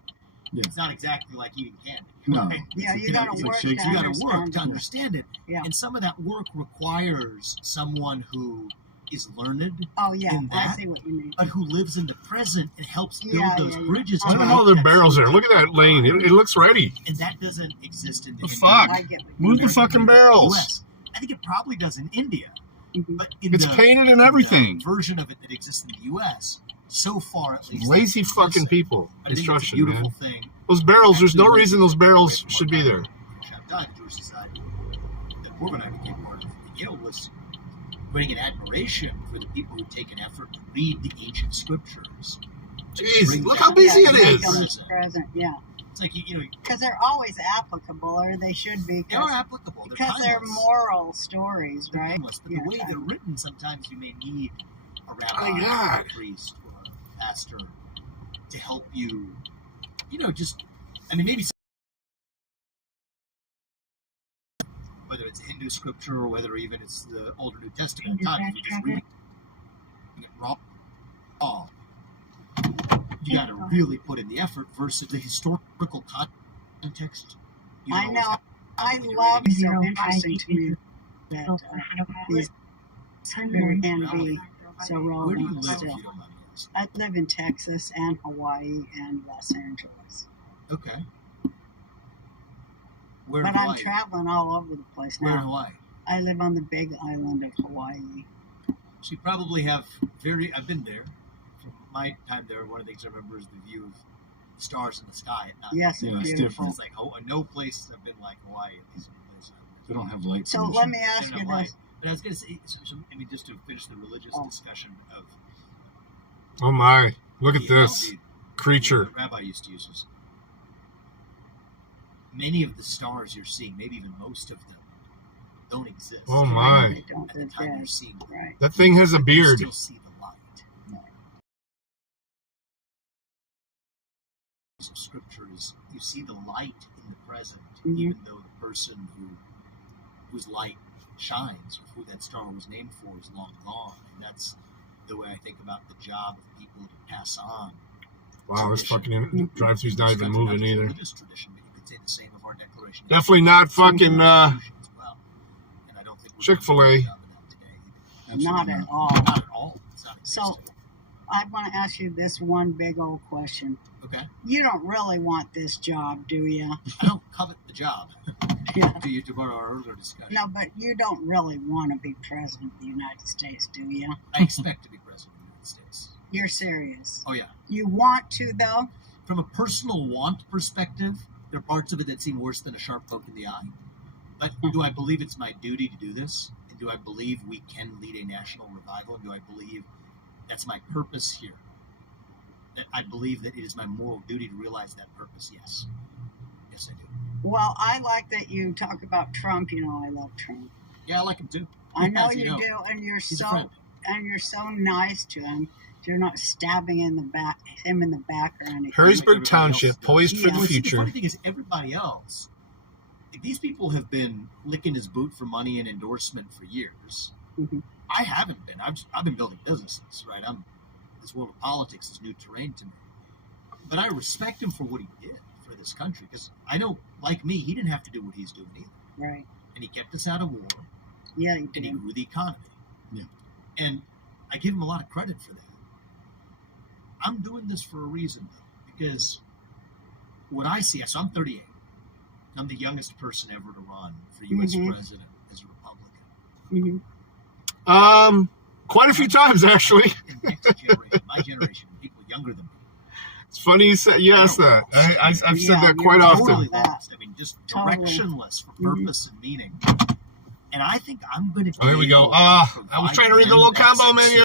Yeah. It's not exactly like eating candy. No. Right? Yeah, you gotta It's like work to Shakespeare. You got to work to understand it. understand it. Yeah. And some of that work requires someone who is learned, Oh yeah, in I that, see what you mean. but who lives in the present and helps build Yeah, those yeah, yeah. bridges. I to don't make know the that barrels there. sort of Look at that lane. It looks ready. And that doesn't exist in the The Indian fuck? I get what you Move the mean. fucking barrels. US. I think it probably does in India, Mhm. but in It's the, painted and in the everything. version of it that exists in the U.S. so far, at least, Lazy that's fucking missing. people. I think it's a Construction, beautiful man. thing. Those barrels, there's no reason those barrels should be there. Shabtai, the Jewish Society, that Morgan and I became part of, was putting an admiration for the people who take an effort to read the ancient scriptures. Jeez, Bring look that how busy to it the is. present. Present, yeah. It's like, Because they're always applicable, or they should be. they are applicable. They're Because they're timeless. moral stories, They're right? timeless, but Yeah, the way they're written, sometimes you may need a rabbi, My or God. a priest, or a pastor to help you, maybe whether it's Hindu scripture or whether even it's the Old or New Testament, at times if you're just reading it raw, you got to really put in the effort versus the historical context. You I always know. have I when you're love reading so interesting to me that these spirit can be so Where do you relevant live, if still. you don't mind me places? I live in Texas and Hawaii and Los Angeles. Okay. Where in But I'm Hawaii? traveling all over the place Where in now. Hawaii? I live on the big island of Hawaii. So you probably have I've been there. From my time there, one of the things I remember is the view of stars in the sky at night. Yes, Yeah, it's it's beautiful. It's like no place I've been like Hawaii. At least in this. They don't have light So pollution. let me ask you Hawaii. this. But I was going to say, I mean, just to finish the religious discussion of Oh my! Look at the this the creature. rabbi used to use is many of the stars you're seeing, maybe even most of them, don't exist. Oh my! They don't, At the they're time you're dead. seeing them. Right. That thing has a You beard. still see the light. Of scripture is you see the light in the present, Mhm. even though the person whose light shines, or who that star was named for, is long gone. And that's the way I think about the job of people to pass on. Wow, this tradition. fucking drive-thru's not even moving either. Religious tradition, but you could say the same of our Declaration. Definitely not fucking As well. And I don't think we're Chick-fil-A. doing a good job of that today either. Absolutely Not at all. Not at all. It's not So- existing. I want to ask you this one big old question. Okay. You don't really want this job, do you? I don't covet the job. Yeah. Do you, to borrow our earlier discussion? No, but you don't really want to be president of the United States, do you? I expect to be president of the United States. You're serious. Oh, yeah. You want to, though? From a personal want perspective, there are parts of it that seem worse than a sharp poke in the eye. But do I believe it's my duty to do this? And do I believe we can lead a national revival? And do I believe that's my purpose here? That I believe that it is my moral duty to realize that purpose? Yes. Yes, I do. Well, I like that you talk about Trump. You know, I love Trump. Yeah, I like him too. I know As you know. do, and you're He's a so friend. nice to him. You're not stabbing him in the back or anything. Harrisburg Everybody Township, else does. poised for Yeah. the The future. funny thing is, everybody else, like, these people have been licking his boot for money and endorsement for years. Mhm. I haven't been. I've been building businesses, right? This world of politics is new terrain to me. But I respect him for what he did for this country, because I know, like me, he didn't have to do what he's doing either. Right. And he kept us out of war, Yeah, you and he do. grew the economy. Yeah. And I give him a lot of credit for that. I'm doing this for a reason, though, because what I see, so I'm 38. I'm the youngest person ever to run for U.S. Mhm. president as a Republican. Hmm. Quite a few times actually. In the next generation, my generation, people younger than me, It's funny you said you asked that. I've said Yeah, that you're quite totally often. lost. I mean, just Totally. directionless for Mhm. purpose and meaning. And I think I'm going to. Oh, here we go. I was trying to read the little combo menu.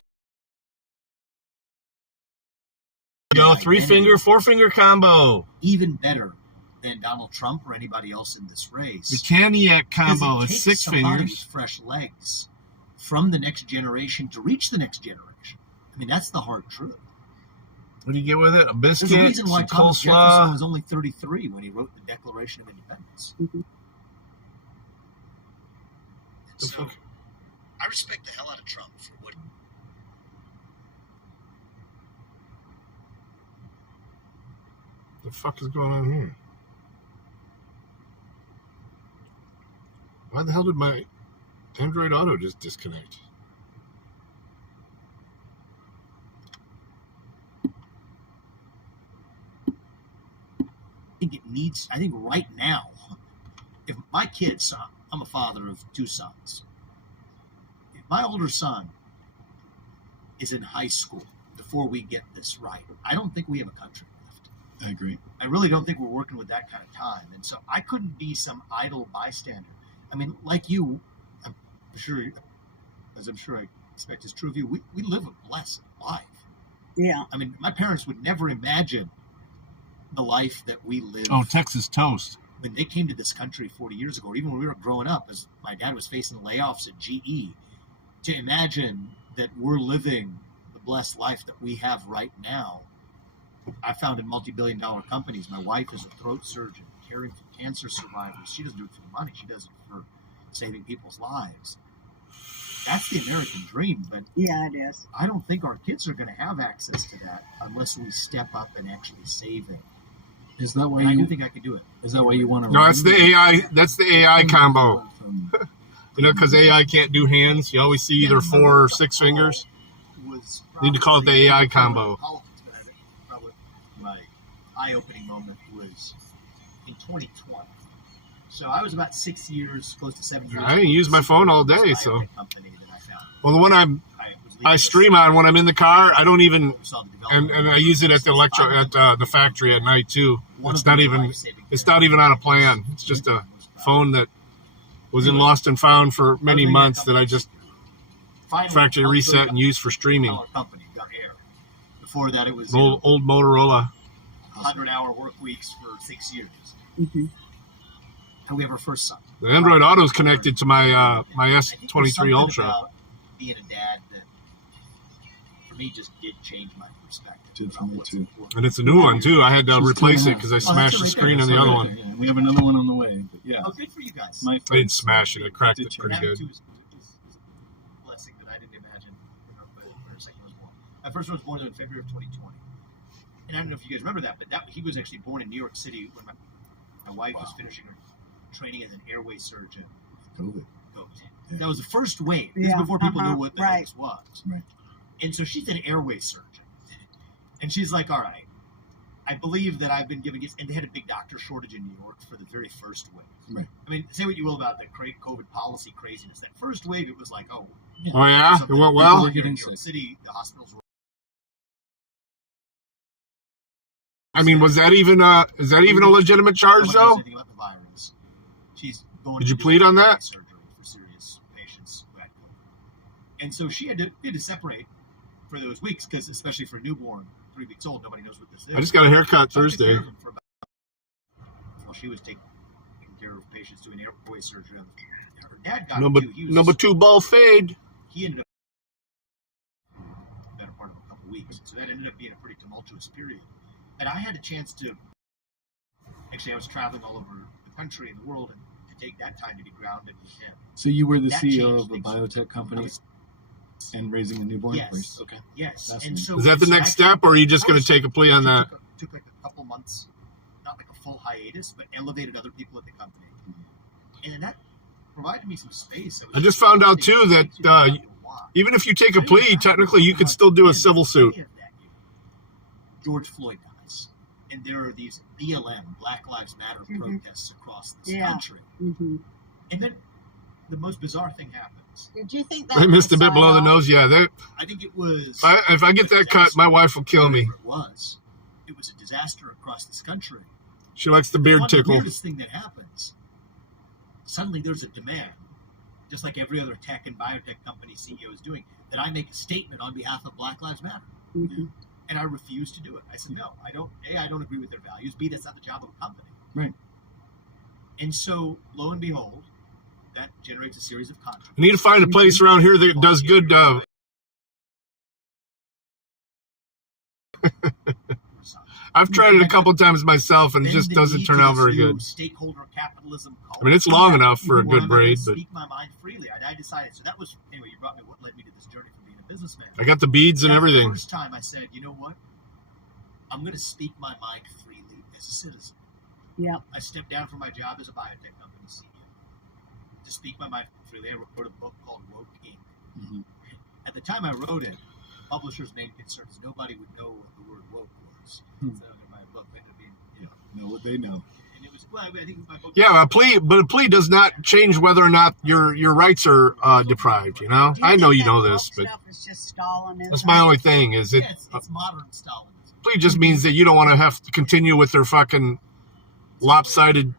Go 3-finger, 4-finger combo. Even better than Donald Trump or anybody else in this race. The Caniac combo Because it is takes 6 somebody fingers. with fresh legs from the next generation to reach the next generation. I mean, that's the hard truth. What do you get with it? A There's biscuit, a reason why some Thomas Jefferson coleslaw. was only 33 when he wrote the Declaration of Independence. Mhm. The So, fuck? I respect the hell out of Trump for what. The fuck is going on here? Why the hell did my Android Auto just disconnect? I think right now, if my kids, I'm a father of 2 sons. If my older son is in high school before we get this right, I don't think we have a country left. I agree. I really don't think we're working with that kind of time. And so I couldn't be some idle bystander. I mean, like you, I'm sure, as I'm sure I expect is true of you, we live a blessed life. Yeah. I mean, my parents would never imagine the life that we live. Oh, Texas toast. When they came to this country 40 years ago, or even when we were growing up, as my dad was facing layoffs at GE, to imagine that we're living the blessed life that we have right now. I founded multi-billion-dollar companies. My wife is a throat surgeon, caring for cancer survivors. She doesn't do it for the money. She does it for saving people's lives. That's the American dream, but Yeah, it is. I don't think our kids are going to have access to that unless we step up and actually save it. Is that why And I do you? think I could do it. Is that why you want to? No, that's the AI. That's the AI combo. You know, because AI can't do hands. You always see either 4 or 6 fingers. Was Need to call it the AI combo. Politics, but probably my eye-opening moment was in 2020. So I was about 6 years, close to 7 years. I didn't use my phone all day, so. Company that I found. Well, the one I stream on when I'm in the car, I don't even, and I use it at the factory at night too. It's not even on a plan. It's just a phone that was in lost and found for many months that I just factory reset and use for streaming. Before that, it was old Motorola. 100-hour work weeks for 6 years. And we have our first son. The Android Auto is connected to my my S23 Ultra. About being a dad that, for me, just did change my perspective. Did for me too. And it's a new one too. I had to replace it because I smashed the screen on the other one. Yeah, we have another one on the way. But yeah. Oh, good for you guys. My I didn't smash it. I cracked it pretty That good. too is a blessing that I didn't imagine for a second I was born. My first one was born in February of 2020. And I don't know if you guys remember that, but he was actually born in New York City when my wife was finishing her training as an airway surgeon. COVID. Yeah. That was the first wave. This is before people knew what the hell this was. Right. And so she's an airway surgeon. And she's like, all right, I believe that I've been giving it, and they had a big doctor shortage in New York for the very first wave. Right. I mean, say what you will about the COVID policy craziness. That first wave, it was like, Oh yeah, it went well. in New York City, the hospitals were. I mean, is that even a legitimate charge though? Anything about the virus. She's going Did to you do plead on that? surgery for serious patients who had COVID. And so she had to separate for those weeks because, especially for a newborn, 3 weeks old, nobody knows what this is. I just got a haircut Thursday. While she was taking care of patients doing airway surgery. Her dad got Number two ball fade. He ended up the better part of a couple weeks, so that ended up being a pretty tumultuous period. And I had a chance to. Actually, I was traveling all over the country and the world, and to take that time to be grounded with him. So you were the That CEO changed of a things. biotech company and raising a newborn? Yes. Okay. Yes. That's And so Is that the next step, or are you just going to take a plea on that? Took like a couple months, not like a full hiatus, but elevated other people at the company, and that provided me some space. I just found out too that even if you take a plea, technically you could still do a civil suit. George Floyd dies, and there are these BLM, Black Lives Matter protests across this country, and then the most bizarre thing happens. Did you think that I missed a bit below the nose. Yeah, I think it was. if I get that cut, my wife will kill me. It was a disaster across this country. She likes the beard The tickle. weirdest thing that happens. Suddenly, there's a demand, just like every other tech and biotech company CEO is doing, that I make a statement on behalf of Black Lives Matter. And I refused to do it. I said, no, I don't. A, I don't agree with their values. B, that's not the job of a company. Right. And so, lo and behold, that generates a series of contracts. I need to find a place around here that does good. I've tried it a couple times myself, and it just doesn't turn out very good. Stakeholder capitalism. I mean, it's long enough for a good braid, but speak my mind freely. I decided. So that was anyway. You brought me what led me to this journey from being a businessman. I got the beads and everything. The first time I said, you know what? I'm going to speak my mind freely as a citizen. Yeah. I stepped down from my job as a biotech company CEO to speak my mind freely. I wrote a book called Woke Inc. At the time I wrote it, publisher's main concern is nobody would know what the word woke was. So in my book, it ended up being, know what they know. And it was, well, I think my book. Yeah, a plea does not change whether or not your rights are deprived. You know, I know you know this, but Stuff is just Stalinism. that's my only thing. Is it? It's modern Stalinism. Plea just means that you don't want to have to continue with their fucking lopsided.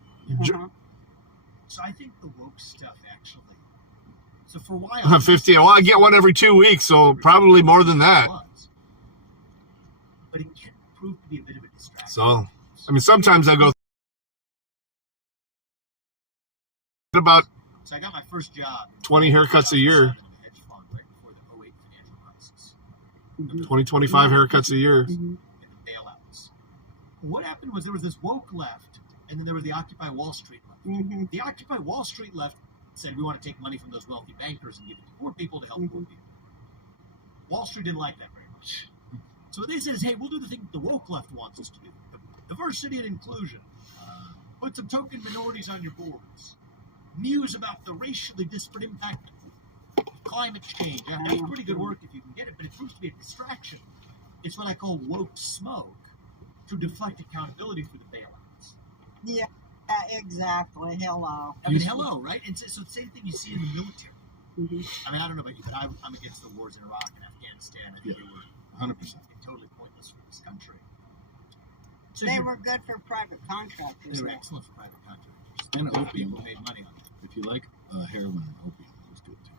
So I think the woke stuff actually. So for a while, 50. Well, I get one every 2 weeks, so probably more than that. But it can prove to be a bit of a distraction. So, I mean, sometimes I go. About So I got my first job. 20 haircuts a year. In a hedge fund right before the 08 financial crisis. 20, 25 haircuts a year. And the bailouts. What happened was there was this woke left, and then there was the Occupy Wall Street left. The Occupy Wall Street left said we want to take money from those wealthy bankers and give it to poor people to help poor people. Wall Street didn't like that very much. So what they said is, hey, we'll do the thing the woke left wants us to do. Diversity and inclusion. Put some token minorities on your boards. Muse about the racially disparate impact climate change. That's pretty good work if you can get it, but it proves to be a distraction. It's what I call woke smoke to deflect accountability for the bailouts. Yeah, exactly. Hello. I mean, hello, right? And so the same thing you see in the military. Mm-hmm. I mean, I don't know about you, but I'm against the wars in Iraq and Afghanistan. I think they were 100%. totally pointless for this country. So They were good for private contractors. They were though. excellent for private contractors. And Those opium. people made money on it. If you like heroin and opium, it's good too.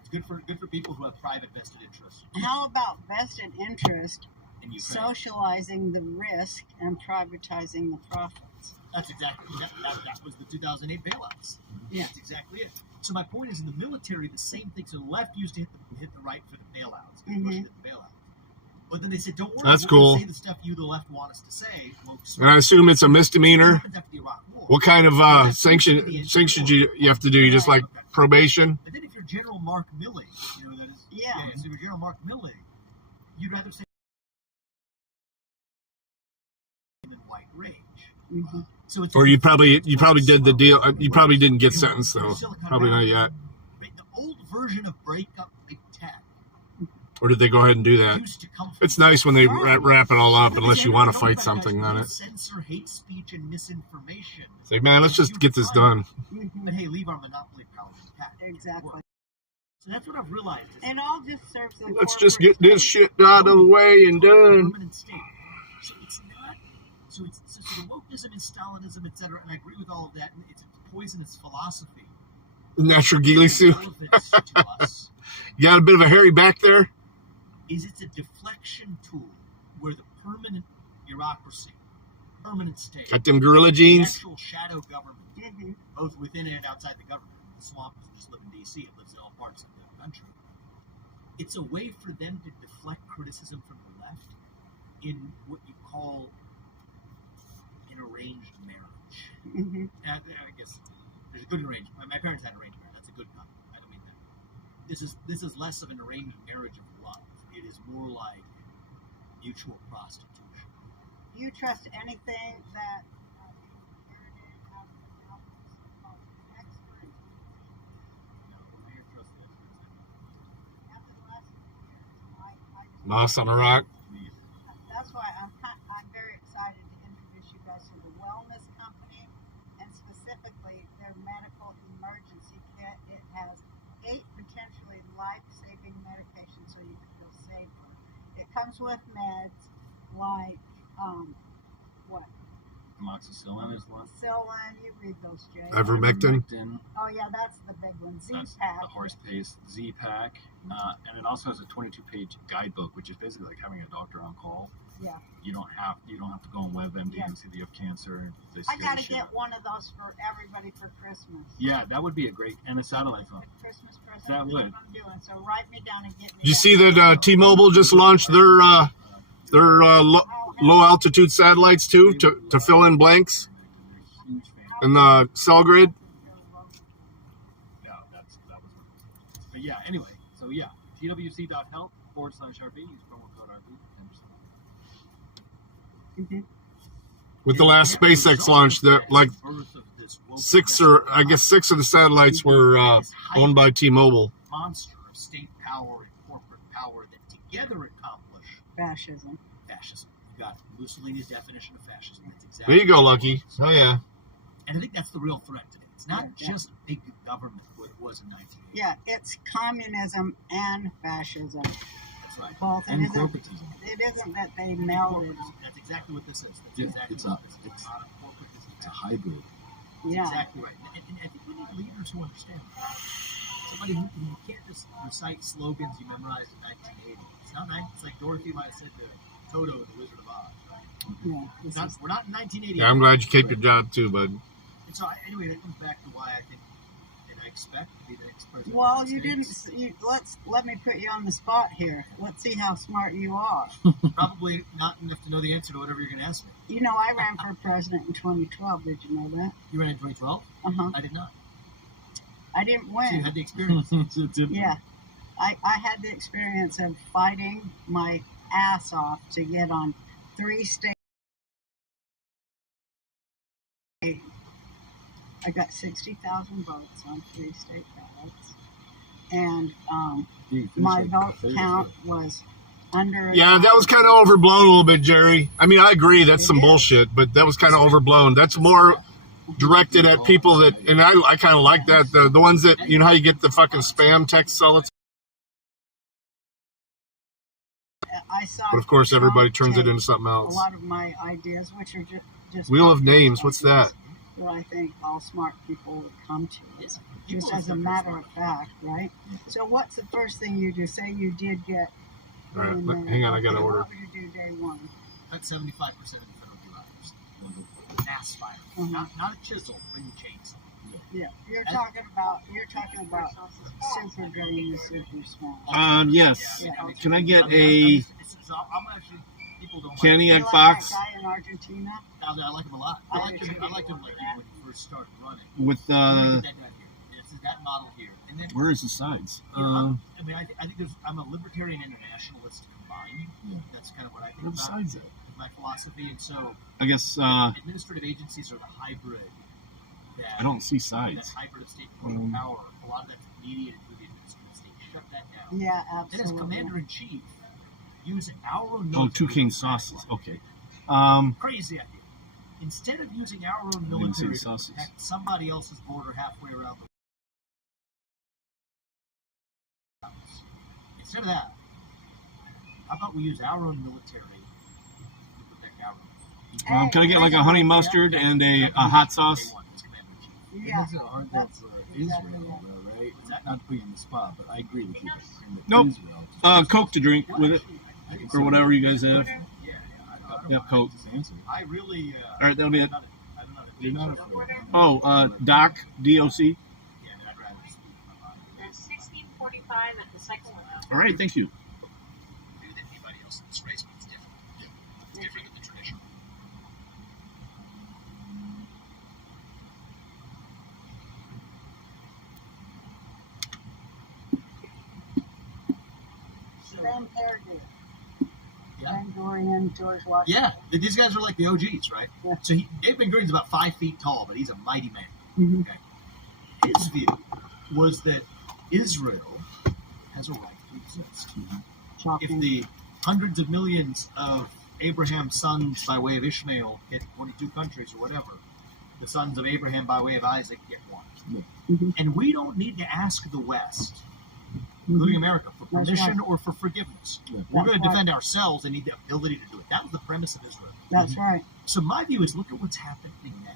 It's good for people who have private vested interests. How about vested interest In Ukraine. socializing the risk and privatizing the profits? That's exactly that was the 2008 bailouts. Yeah. That's exactly it. So my point is, in the military, the same thing. So the left used to hit the right for the bailouts. Bush hit the bailouts. But then they said, "Don't worry, That's we're cool. gonna say the stuff you, the left, want us to say." Well, And I assume it's a misdemeanor. what happens after the Iraq War? What kind of sanctions you have to do? You just like probation? But then if you're General Mark Milley, you know that is. Yeah. So if you're General Mark Milley, you'd rather say than white rage. Mm-hmm. So it's Or you probably did the deal. You probably didn't get sentenced though. Probably not yet. The old version of break up big tech Or did they go ahead and do that? used to come from It's nice when they wrap it all up, unless you want to fight something on it. Censor hate speech and misinformation. Say, man, let's just get this done. But hey, leave our monopoly power intact. Exactly. So that's what I've realized. Is It all just serves the Let's just corporate get this state. shit out of the way and done. permanent state. So it's not. So the wokeism and Stalinism, etc. And I agree with all of that. And it's a poisonous philosophy. Natural ghillie suit. Relevant to us You got a bit of a hairy back there? is it's a deflection tool where the permanent bureaucracy, permanent state, Got them gorilla the jeans? actual shadow government, both within and outside the government. The swamp doesn't just live in D.C., it lives in all parts of the country. It's a way for them to deflect criticism from the left in what you call an arranged marriage. Mm-hmm. And I guess there's a good arrangement. My parents had arranged marriage. That's a good comment. I don't mean that. This is less of an arranged marriage of love. It is more like mutual prostitution. Do you trust anything that Moss on a rock. That's why I'm very excited to introduce you guys to the Wellness Company, and specifically their medical emergency kit. It has 8 potentially life-saving medications, so you can feel safer. It comes with meds like what? Amoxicillin is one. Amoxicillin. You read those, Jay. Ivermectin. Oh yeah, that's the big one. That's Z-Pack. the horse paste Z-Pack, and it also has a 22-page guidebook, which is basically like having a doctor on call. Yeah. You don't have to go on WebMD and see that you have cancer. They I scare gotta the shit get out. one of those for everybody for Christmas. Yeah, that would be a great, and a satellite phone. Christmas present. That That's would. what I'm doing. So write me down and get me. Did you see that T-Mobile just launched their low altitude satellites too to fill in blanks in the cell grid? No, that was. But yeah, anyway, so yeah, twc.health/RV. Use promo code RV. With the last SpaceX launch, that like 6 of the satellites were owned by T-Mobile. Monster of state power and corporate power that together accomplish fascism. Fascism. You got Mussolini's definition of fascism. That's exactly. There you go, Lucky. Oh yeah. And I think that's the real threat today. It's not just big government what it was in 1980. Yeah, it's communism and fascism. That's right. Both. And It corporatism. isn't that they melded. That's exactly what this is. That's Yeah, exactly it's what a- this is. it's- Not a corporatism. It's a hybrid. That's Yeah. exactly right. And I think we need leaders who understand that. Somebody who can't just recite slogans you memorized in 1980. It's not it's like Dorothy might have said to Toto in The Wizard of Oz, right? Yeah. We're not in 1980. Yeah, I'm glad you kept your job too, bud. And so, anyway, that comes back to why I think, and I expect to be the next president. Well, of the you United didn't. States. Let me put you on the spot here. Let's see how smart you are. Probably not enough to know the answer to whatever you're going to ask me. You know, I ran for president in 2012. Did you know that? You ran in 2012? Uh-huh. I did not. I didn't So you win. had the experience. Yeah. I had the experience of fighting my ass off to get on 3 states. I got 60,000 votes on 3 state ballots. and my vote count was under. Yeah, that was kind of overblown a little bit, Jerry. I mean, I agree that's some bullshit, but that was kind of overblown. That's more directed at people that, and I kind of like that. The ones that, you know how you get the fucking spam texts all the time? I saw. But of course, everybody turns it into something A else. lot of my ideas, which are just Wheel of Names, what's that? That I think all smart people would come to. Just as a matter of fact, right? So what's the first thing you do? Say you did get. All right, hang on, I got to order. What would you do day one? About 75% of the federal drivers. Mass fire. Not a chisel, bring a chainsaw. Yeah, you're talking about super green and super small. Yes. Yeah. Can I get a candy You egg like box that guy in Argentina? I like him a lot. I liked him like when he first started running. with That down here. This is that model here. And then, where is the sides? I mean, I think I'm a libertarian internationalist combined. Yeah. That's kind of what I think Where are the about. sides at? My philosophy, and so I guess administrative agencies are the hybrid. I don't see That sides. hybrid of state and power. A lot of that's mediated through the administrative state. Shut that down. Yeah, Then as absolutely. commander in chief, use our own Oh, military. two king sauces. Okay. Crazy idea. Instead of using our own didn't see military the to sauces. protect somebody else's border halfway around the world, instead of that, how about we use our own military to protect our own? Can I get like a honey mustard and a hot sauce? Yeah, It's a hard deal that's for exactly Israel, though, right? Not to put you on the spot, but I agree with you. That Nope. Israel Coke to drink with it, I think or whatever you guys have. I Yep, Coke. I really. All right, that'll be it. I don't know. You're not afraid. Oh, Doc, DOC. Yeah, I'd rather speak my mind. There's 1645 at the second window. All right, thank you. Do than anybody else in this race, but it's different. It's different than the traditional. same hairdo. Yeah. Ben Gurion, George Washington. Yeah, these guys are like the OGs, right? Yeah. So David Gurion's about 5 feet tall, but he's a mighty man. Mhm. Okay. His view was that Israel has a right to exist. If Shocking. the hundreds of millions of Abraham's sons by way of Ishmael get 42 countries or whatever, the sons of Abraham by way of Isaac get one. Mhm. And we don't need to ask the West, including America, for That's permission right. or for forgiveness. Yeah. We're That's going to right. defend ourselves and need the ability to do it. That was the premise of Israel. That's right. So my view is look at what's happening now.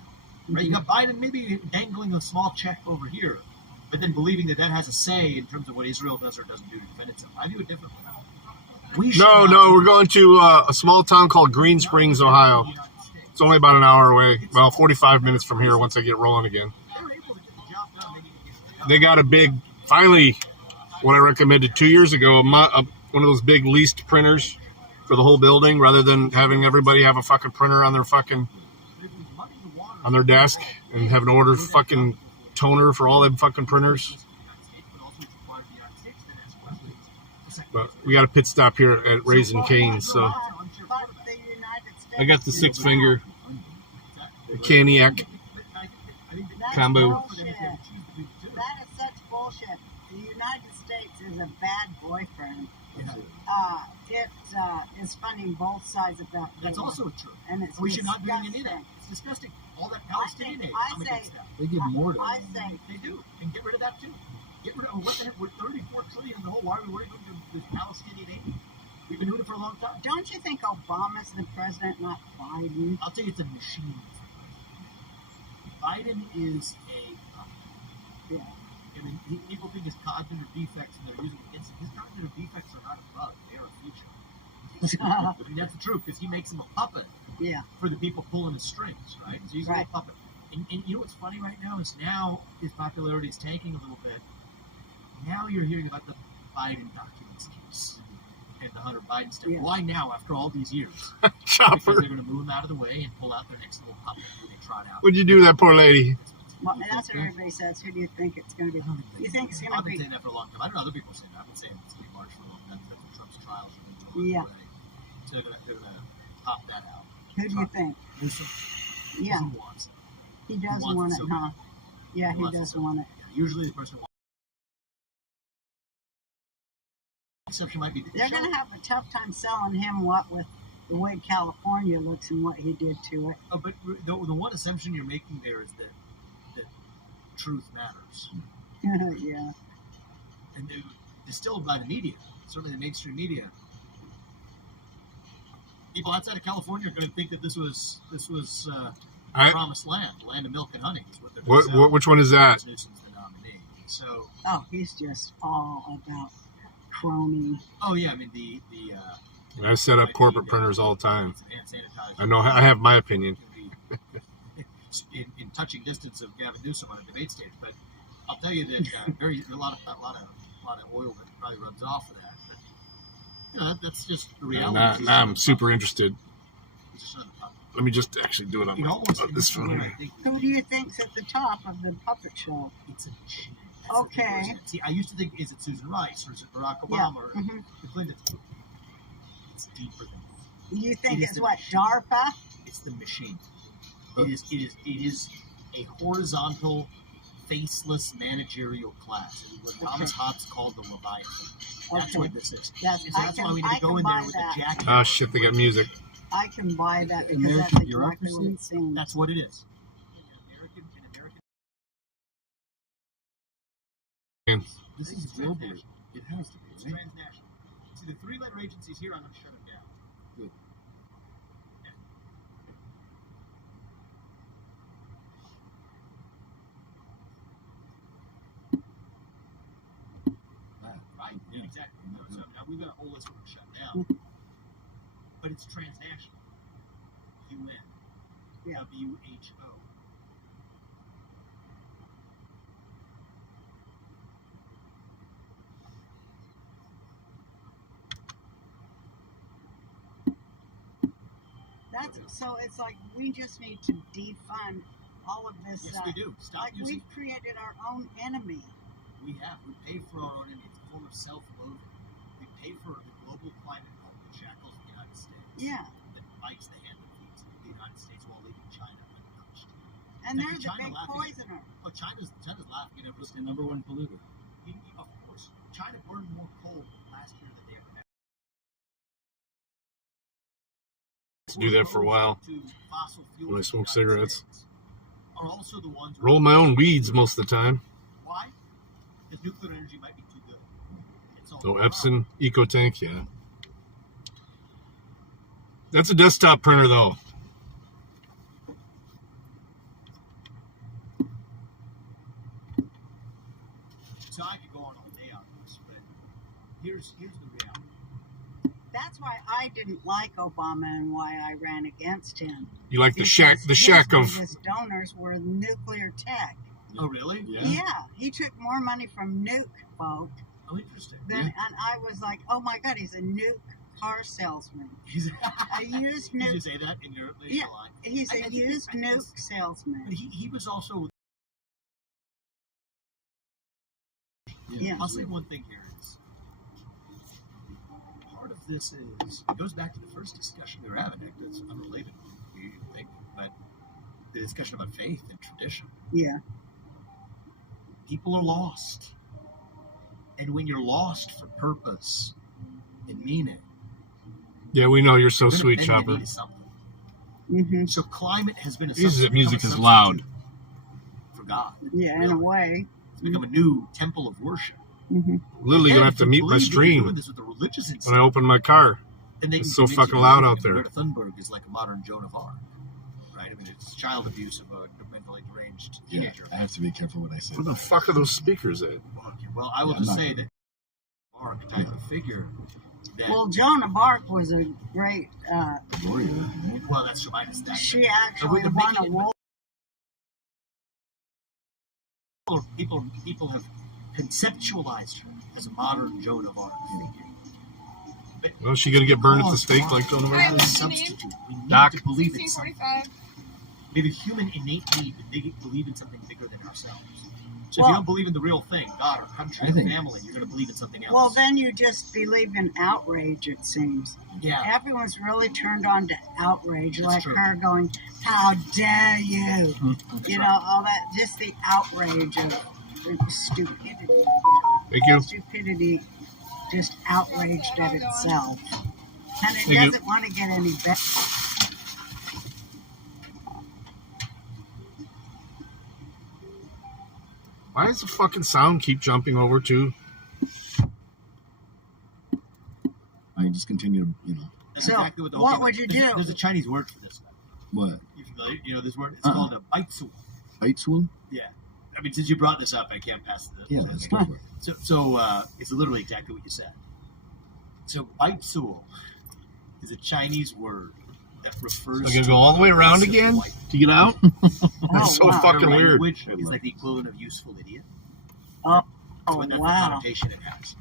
Right? You got Biden maybe dangling a small check over here, but then believing that has a say in terms of what Israel does or doesn't do to defend itself. I view it differently. We should No, not- we're going to a small town called Green Springs, Ohio. It's only about an hour away. Well, 45 minutes from here once I get rolling again. They're able to get the job done. They need to get the job They got a big, finally, what I recommended 2 years ago, one of those big leased printers for the whole building, rather than having everybody have a fucking printer on their fucking, on their desk and having to order fucking toner for all them fucking printers. But we got a pit stop here at Raising Cane's, so But the United States. I got the 6-finger Caniac That's combo. bullshit. That is such bullshit. The United States is a bad boyfriend. It is funding both sides of that. That's war. also true. And it's We should not do any of disgusting. that. It's disgusting. All that Palestinian aid. I I'm say- against that. They give more to I them. say, They do. And get rid of that too. Get rid of what the heck? We're 34 trillion in the whole. Why are we worried about this Palestinian aid? We've been doing it for a long time. don't you think Obama's the president, not Biden? I'll tell you, it's a machine. Biden is a. Yeah. I mean, people think his cognitive defects and they're using it against him. His cognitive defects are not a bug; they are a feature. I mean, that's the truth because he makes him a puppet Yeah. for the people pulling his strings, right? So he's a Right. little puppet. And you know what's funny right now is now his popularity is tanking a little bit. Now you're hearing about the Biden documents case and the Hunter Biden stuff. Yeah. Why now, after all these years? Because Chopper. they're going to move him out of the way and pull out their next little puppet who they trot out. What'd you do to that poor lady? Well, that's what everybody says. Who do you think it's going to be? You think it's going to I've been be? saying that for a long time. I don't know other people saying that. I've been saying it's going to be March for a long time. That's what Trump's trials are going to Yeah. away. So they're going to pop that out. Who do you think? Newsom, Yeah, he wants it. he does wants want it it, so huh? bad. Yeah, he wants it does so want it. Yeah, usually the person wants assumption might be They're going to have a tough time selling him what with the way California looks and what he did to it. Oh, but the one assumption you're making there is that truth matters. Yeah. And distilled by the media, certainly the mainstream media. People outside of California are going to think that this was promised land, the land of milk and honey. Is what they're going to sell. Which one is that? Newsom's the nominee. So. Oh, he's just all about crony. Oh yeah, I mean the. I set up corporate printers all the time. Hand sanitizer. I know. I have my opinion. In touching distance of Gavin Newsom on a debate stage, but I'll tell you that a lot of oil that probably runs off of that. But you know, that's just the reality. Now I'm super interested. Let me just actually do it on this phone. Who do you think's at the top of the puppet show? It's a machine. Okay. See, I used to think, is it Susan Rice or is it Barack Obama or the Clintons? It's deeper than that. You think it's what, DARPA? It's the machine. It is a horizontal, faceless managerial class. It is what Thomas Hobbes called the Leviathan. That's what this is. That's why we need to go in there with a jacket. Oh shit! They got music. I can buy that because that's exactly what it seems. That's what it is. This is global. It has to be. It's transnational. See, the three-letter agencies here, I'm going to shut them down. Good. Right, Yeah. exactly. So now we've got a whole list we're going to shut down. But it's transnational. UN. Yeah. WHO. So it's like we just need to defund all of this. Yes, we do. Stop like using. we've created our own enemy. We have. We pay for our own enemy. It's a form of self-loathing. We pay for the global climate cult that shackles the United States. Yeah. That bites the hand that feeds the United States while leaving China untouched. And they're the big poisoner. China's laughing at everything. It's the number one polluter. Of course. China burned more coal last year than they ever had. To do that for a while. Fossil fuels When I smoke cigarettes. are also the ones Roll my own weeds most of the time. Why? Because nuclear energy might be too good. So Epson EcoTank, yeah. That's a desktop printer though. So I could go on all day on this, but here's the reality. That's why I didn't like Obama and why I ran against him. You like the shack of his donors were nuclear tech. Oh really? Yeah, he took more money from nuke folk. Oh, interesting. And I was like, oh my God, he's a nuke car salesman. A used nuke. Did you say that in your line? He's a used nuke salesman. But he was also. Yeah. I'll say one thing here is part of this is it goes back to the first discussion we were having. That's unrelated, you think, but the discussion about faith and tradition. Yeah. People are lost, and when you're lost for purpose and meaning. Yeah, we know you're so sweet, Chopper. Mm-hmm. So climate has been a that music is loud. For God. Yeah, in a way. It's become a new temple of worship. Mm-hmm. Literally gonna have to mute my stream when I open my car. It's so fucking loud out there. Greta Thunberg is like a modern Joan of Arc, right? I mean, it's child abuse of a mentally deranged teenager. I have to be careful what I say. Where the fuck are those speakers at? Well, I will just say that Arc type of figure. Well, Joan of Arc was a great. Well, that's minus that. She actually won a war. People have conceptualized her as a modern Joan of Arc figure. Well, is she gonna get burned at the stake like Joan of Arc? Substitute. We need Doc. to believe in something. We have a human innate need to believe in something bigger than ourselves. So if you don't believe in the real thing, God or country or family, you're going to believe in something else. Well, then you just believe in outrage, it seems. Yeah. Everyone's really turned on to outrage, That's like true. her going, how dare you? That's You right. know, all that, just the outrage of stupidity. Thank you. Stupidity just outraged at itself. And it Thank you. doesn't want to get any better. Why does the fucking sound keep jumping over too? I just continue to, That's So, exactly what the what whole would you there's- do? There's a Chinese word for this. what? You familiar? You know this word? It's Uh-uh. called a baitsu. Eight's-wool? Yeah. I mean, since you brought this up, I can't pass this. Yeah, let's go for it. So it's literally exactly what you said. So baitsu is a Chinese word that refers I'm gonna go all the way around again to get out. That's so wow. fucking Their weird. language is like the equivalent of useful idiot. Oh, So that's the wow. connotation it has.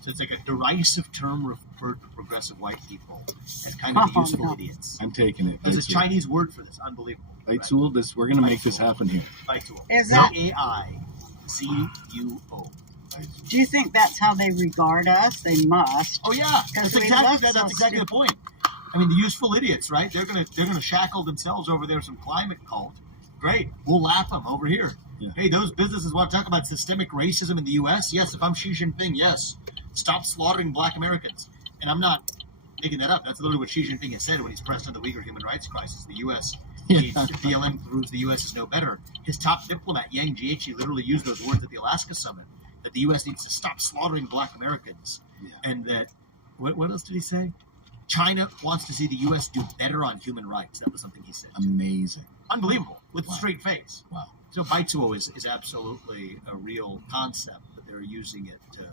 So it's like a derisive term referred to progressive white people as kind of the useful no. idiots. I'm taking it. There's a Chinese word for this. Unbelievable. Eight's-wool, we're going to make this happen here. Baitsu. Is that- AIZUO. Do you think that's how they regard us? They must. Oh yeah, 'Cause that's we exactly, look that's so exactly the point. I mean, the useful idiots, right? They're gonna shackle themselves over there some climate cult. Great, we'll laugh them over here. Yeah. Hey, those businesses want to talk about systemic racism in the U.S. Yes, if I'm Xi Jinping, yes, stop slaughtering Black Americans. And I'm not making that up. That's literally what Xi Jinping has said when he's pressed on the Uyghur human rights crisis. The U.S. needs BLM proves the U.S. is no better. His top diplomat Yang Jiechi literally used those words at the Alaska summit. That the U.S. needs to stop slaughtering Black Americans, and that what else did he say? China wants to see the U.S. do better on human rights. That was something he said. Amazing. Unbelievable, with a straight face. Wow. So baitsuo is absolutely a real concept, but they're using it to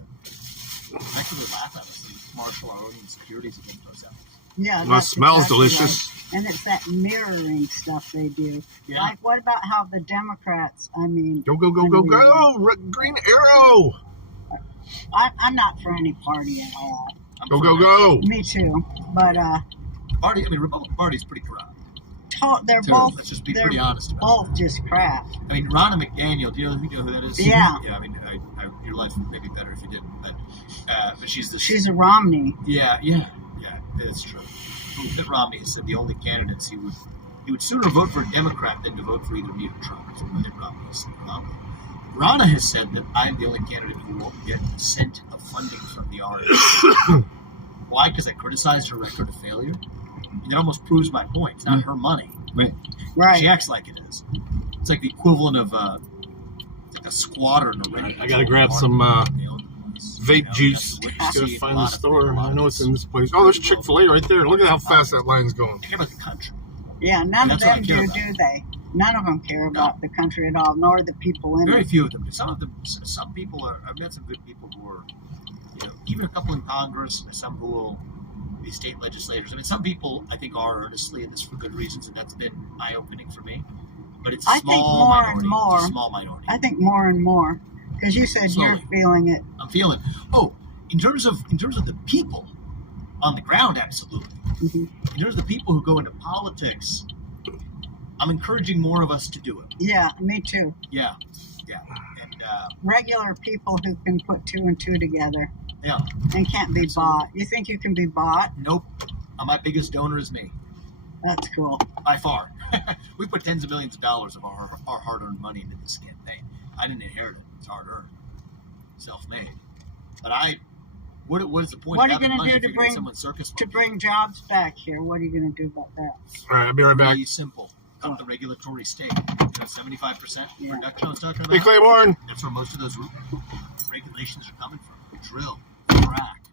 actually laugh at us and marshal our own insecurities against ourselves. Yeah. Well, it that's smells exactly delicious. right. And it's that mirroring stuff they do. Yeah. Like, what about how the Democrats, I mean... Go, go, go, go, go! Green arrow! I'm not for any party at all. Go, go, go! Me too. But, Party, I mean, Republican Party is pretty corrupt. they're Dude, both... Let's just be they're pretty honest about both just crap. it. I mean, Ronna McDaniel, do you know who that is? Yeah. Yeah, I mean, your life would maybe be better if you didn't, but she's this... She's a Romney. Yeah, it's true. Mitt Romney has said the only candidates he would sooner vote for a Democrat than to vote for either me or Trump. That's what Mitt Romney has said. Ronna has said that I'm the only candidate who won't get a cent of funding from the RNC. Why? Because I criticized her record of failure. And that almost proves my point. It's not her money. Right. She acts like it is. It's like the equivalent of like a squatter in a rent. I gotta grab some vape juice. Just gotta find the store. I know it's in this place. Oh, there's Chick-fil-A right there. Look at how fast that line's going. I care about the country. Yeah, none of That's what I them care do about. they? None of them care about the country at all, nor the people in Very it. few of them do. Some people are. I've met some good people who are, even a couple in Congress, and some who will be state legislators. I mean, some people I think are earnestly in this for good reasons, and that's been eye-opening for me. But it's a I think small more minority. and more. It's a small minority. I think more and more. Because you said you're Slowly. feeling it. I'm feeling. Oh, in terms of the people on the ground, absolutely. Mhm. In terms of the people who go into politics, I'm encouraging more of us to do it. Yeah, me too. Yeah. And Regular people who can put two and two together yeah. and can't be bought. You think you can be bought? Nope. My biggest donor is me. That's cool. By far. We put tens of millions of dollars of our hard-earned money into this campaign. I didn't inherit it. It's hard-earned. Self-made. But what is the point What of are you having going money to if do you're to gonna be someone's circus to monkey? bring jobs back here? What are you going to do about that? All right, I'll be right back. Really simple. Up the regulatory state. 75% Yeah. reduction I was talking Hey, about. Claiborne. That's where most of those regulations are coming from. Drill, frack,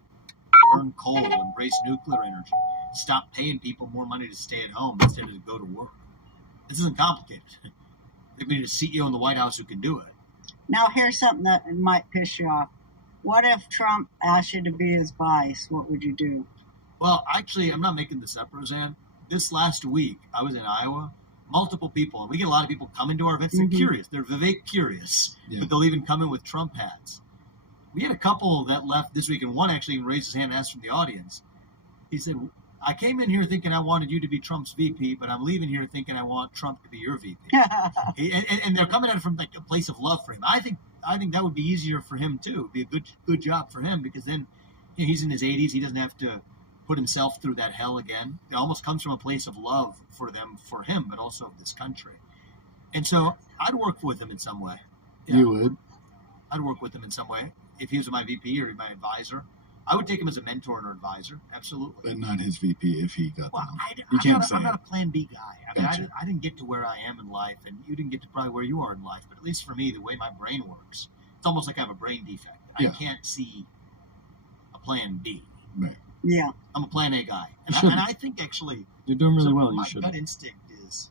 burn coal, embrace nuclear energy. Stop paying people more money to stay at home instead of to go to work. This isn't complicated. They need a CEO in the White House who can do it. Now, here's something that might piss you off. What if Trump asked you to be his vice? What would you do? Well, actually, I'm not making this up, Roseanne. This last week, I was in Iowa. Multiple people, and we get a lot of people coming to our events. They're curious. They're Vivek curious, but they'll even come in with Trump hats. We had a couple that left this week, and one actually raised his hand and asked from the audience. He said, I came in here thinking I wanted you to be Trump's VP, but I'm leaving here thinking I want Trump to be your VP. and they're coming at it from like a place of love for him. I think that would be easier for him too. It'd be a good job for him because then he's in his 80s. He doesn't have to put himself through that hell again. It almost comes from a place of love for him, but also this country. And so I'd work with him in some way. You would? I'd work with him in some way. If he was my VP or my advisor, I would take him as a mentor and advisor, absolutely. But not his VP if he got Well, them. I'm not a plan B guy. I mean, Gotcha. I didn't get to where I am in life, and you didn't get to probably where you are in life. But at least for me, the way my brain works, it's almost like I have a brain defect. Yeah. I can't see a plan B. Right. Yeah. I'm a plan A guy. And, You shouldn't. I think actually You're doing really so well. You my should. gut instinct is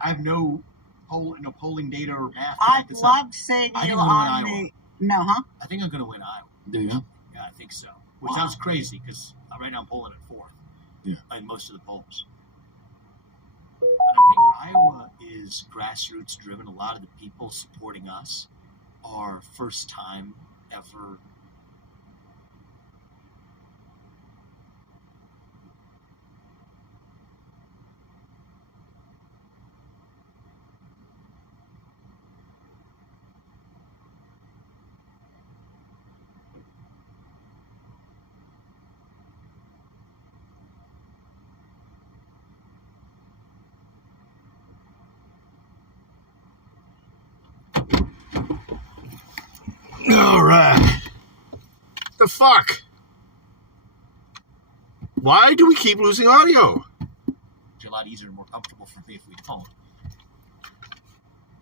I have no polling data or math. to I'd back this up. love seeing I think you I'm gonna win on Iowa. the. No, huh? I think I'm going to win Iowa. Do you? Yeah, I think so. Which sounds crazy because right now I'm polling at 4th in most of the polls. But I think Iowa is grassroots driven. A lot of the people supporting us are first time ever. All right. The fuck? Why do we keep losing audio? It's a lot easier and more comfortable for me if we don't.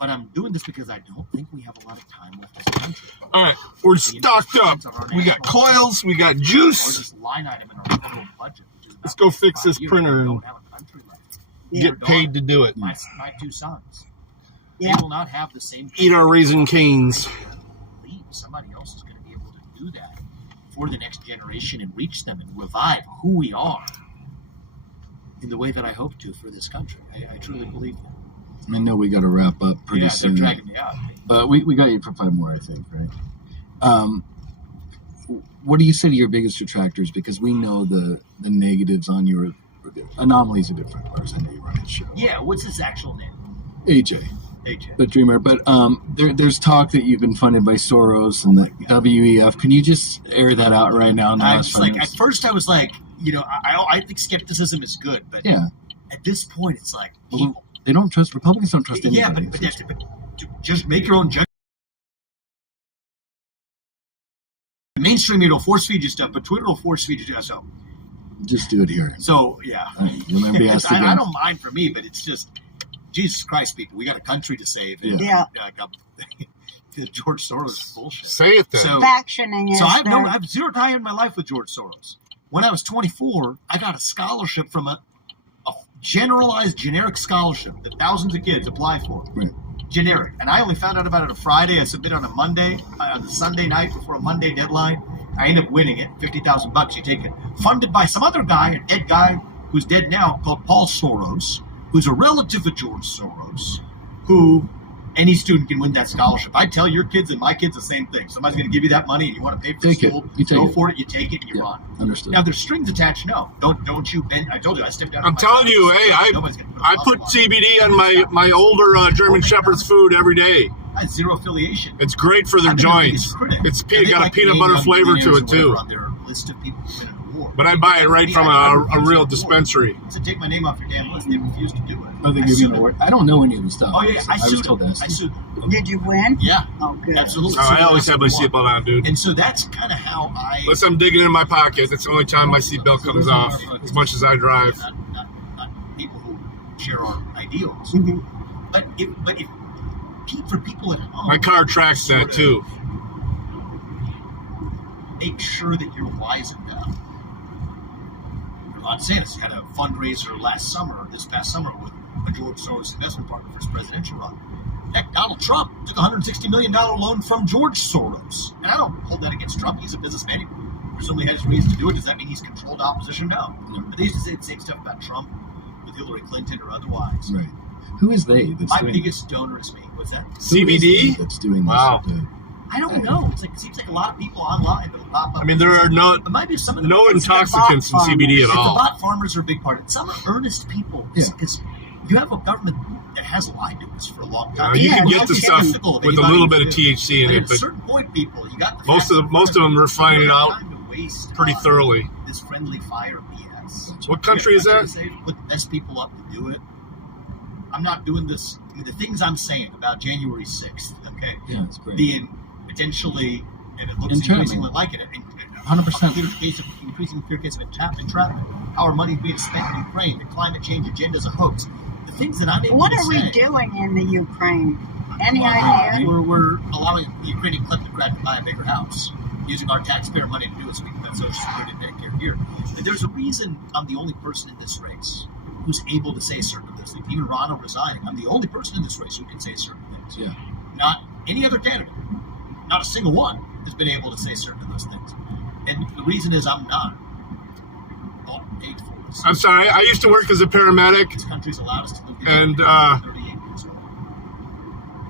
But I'm doing this because I don't think we have a lot of time left as a country. All right, we're stocked up. We got coils, we got juice. Largest line item in our federal budget. Let's go fix this printer and get paid to do it. My two sons. Yeah. They will not have the same. Eat our Raisin Canes. Somebody else is going to be able to do that for the next generation and reach them and revive who we are in the way that I hope to for this country. I truly believe that. I know we got to wrap up pretty They're soon. dragging me out. But we got you for 5 more, I think, right? What do you say to your biggest detractors? Because we know the negatives on your anomalies a bit from ours. I know you run the show. Yeah, what's his actual name? AJ. But Dreamer. But there's talk that you've been funded by Soros and the WEF. Can you just air that out right now? At first I was like, I think skepticism is good, but at this point it's like people. They don't trust Republicans. Don't trust anybody. Yeah, but just make your own judgment. Mainstream media will force feed you stuff, but Twitter will force feed you stuff. Just do it here. So yeah, you might be asked again. I don't mind for me, but it's just Jesus Christ, people. We got a country to save. And, George Soros bullshit. Say it then. So, Factioning is so I have zero tie in my life with George Soros. When I was 24, I got a scholarship from a generalized generic scholarship that thousands of kids apply for. Right. Generic. And I only found out about it on a Friday. I submit on a Monday, on the Sunday night before a Monday deadline. I end up winning it, $50,000. You take it. Funded by some other guy, a dead guy who's dead now, called Paul Soros, who's a relative of George Soros, who any student can win that scholarship. I tell your kids and my kids the same thing. Somebody's going to give you that money and you want to pay for school, go for it, you take it, and you run. Understood. Now, there's strings attached, no. Don't you bend. I told you, I stepped down. I'm telling you, hey, I put CBD on my older German Shepherd's food every day. I had zero affiliation. It's great for their joints. It's got a peanut butter flavor to it too. On their list of people who win an award. But I buy it right from a real dispensary. So take my name off your damn list. They refused to do it. Oh, they give you an award. I don't know any of the stuff. Oh yeah, I was sued told them. that. I sued them. Did you win? Yeah. Oh, good. Absolutely. Oh, I always have my seatbelt on, dude. And so that's kind of how I. Unless I'm digging in my pocket, that's the only time my seatbelt comes off. As much as I drive. Not people who share our ideals. Mm-hmm. But if for people at home, My car tracks that too. make sure that you're wise enough. Ron DeSantis had a fundraiser this past summer with a George Soros investment partner for his presidential run. Heck, Donald Trump took a $160 million loan from George Soros. And I don't hold that against Trump. He's a businessman. He presumably has reasons to do it. Does that mean he's controlled opposition? No. But they used to say the same stuff about Trump with Hillary Clinton or otherwise. Right. Who is they? My biggest donor is me. What's that? CBD? That's doing wow. This. I don't know. It seems like a lot of people online that'll pop up. I mean, there are no intoxicants in CBD at all. The bot farmers are a big part of it. Some are earnest people because you have a government that has lied to us for a long time. You can get the stuff with a little bit of THC in it, at a but certain point, people, you got the most of them are finding it out pretty thoroughly. This friendly fire BS. What country is that? Put the best people up to do it. I'm not doing this. I mean, the things I'm saying about January 6th, okay, yeah, it's great. being potentially And it looks Entrapment. increasingly like it. 100%. Increasing clear case of entrapment. How our money is being spent in Ukraine. The climate change agenda is a hoax. The things that I'm able What to are say. we doing in the Ukraine? Any idea? We're allowing the Ukrainian kleptocrat to buy a bigger house, using our taxpayer money to do it so we can cut Social Security and Medicare here. But there's a reason I'm the only person in this race who's able to say certain of those things. Even Ronald resigning, I'm the only person in this race who can say certain things. Yeah. Not any other candidate, not a single one, has been able to say certain of those things. And the reason is I'm not all paid for this. I'm sorry. I used to work as a paramedic, This country's allowed us to live here and 38 years old.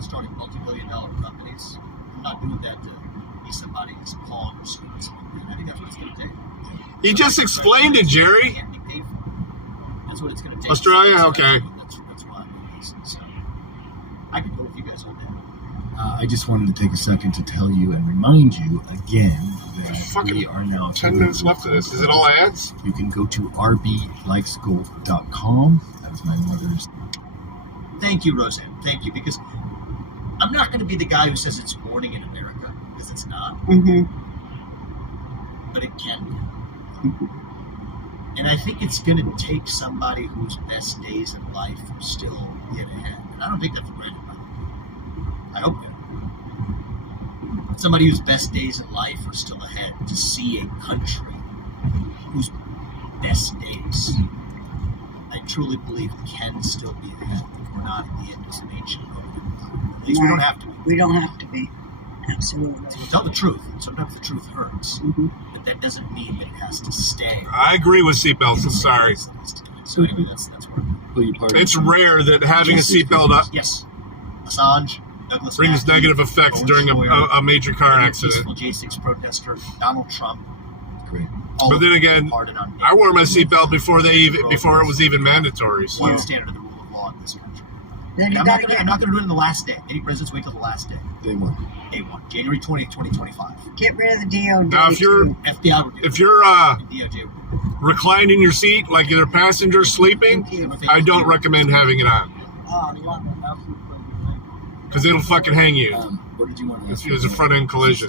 Starting multi-billion-dollar companies. I'm not doing that to be somebody's pawn or screw something. I think that's what it's going to take. he just explained it, Jerry. Can't be paid for. That's what it's going to take. Australia? So Okay. That's why I'm doing this. So I could go with you guys all day. I just wanted to take a second to tell you and remind you again that Fucking we are now 10 minutes left of this. Is it all ads? You can go to rblikesgolf.com. That was my mother's. Thank you, Roseanne. Thank you, because I'm not going to be the guy who says it's morning in America, because it's not. Mm-hmm. But it can be. And I think it's going to take somebody whose best days in life are still yet ahead. And I don't take that for granted, by the way. I hope that. Somebody whose best days in life are still ahead, to see a country whose best days, I truly believe, can still be ahead. We're not at the end of some ancient road. At least we don't have to be. We don't have to be. Absolutely. So we'll tell the truth. Sometimes the truth hurts. Mm-hmm. But that doesn't mean that it has to stay. I agree with seatbelts. I'm sorry. So anyway, that's where It's rare that having a seatbelt up yes. Assange, Douglas brings Mackey, negative effects Owen during Schroyer, a major car and accident. peaceful J6 protester, Donald Trump. Great. But then again, I wore my seatbelt before it was even mandatory. So. One standard of the rule of law in this country. Then And you I'm gotta not going to do it on the last day. Any presidents wait till the last day. Day one. Day 1, January 20th, 2025. get rid of the DOD. Now, if you're FBI would do if it. you're And DOJ would do it. reclined in your seat like you're a passenger sleeping, I don't recommend having it on Oh, love it. because it'll fucking hang you. What did you want to If it was a front-end collision.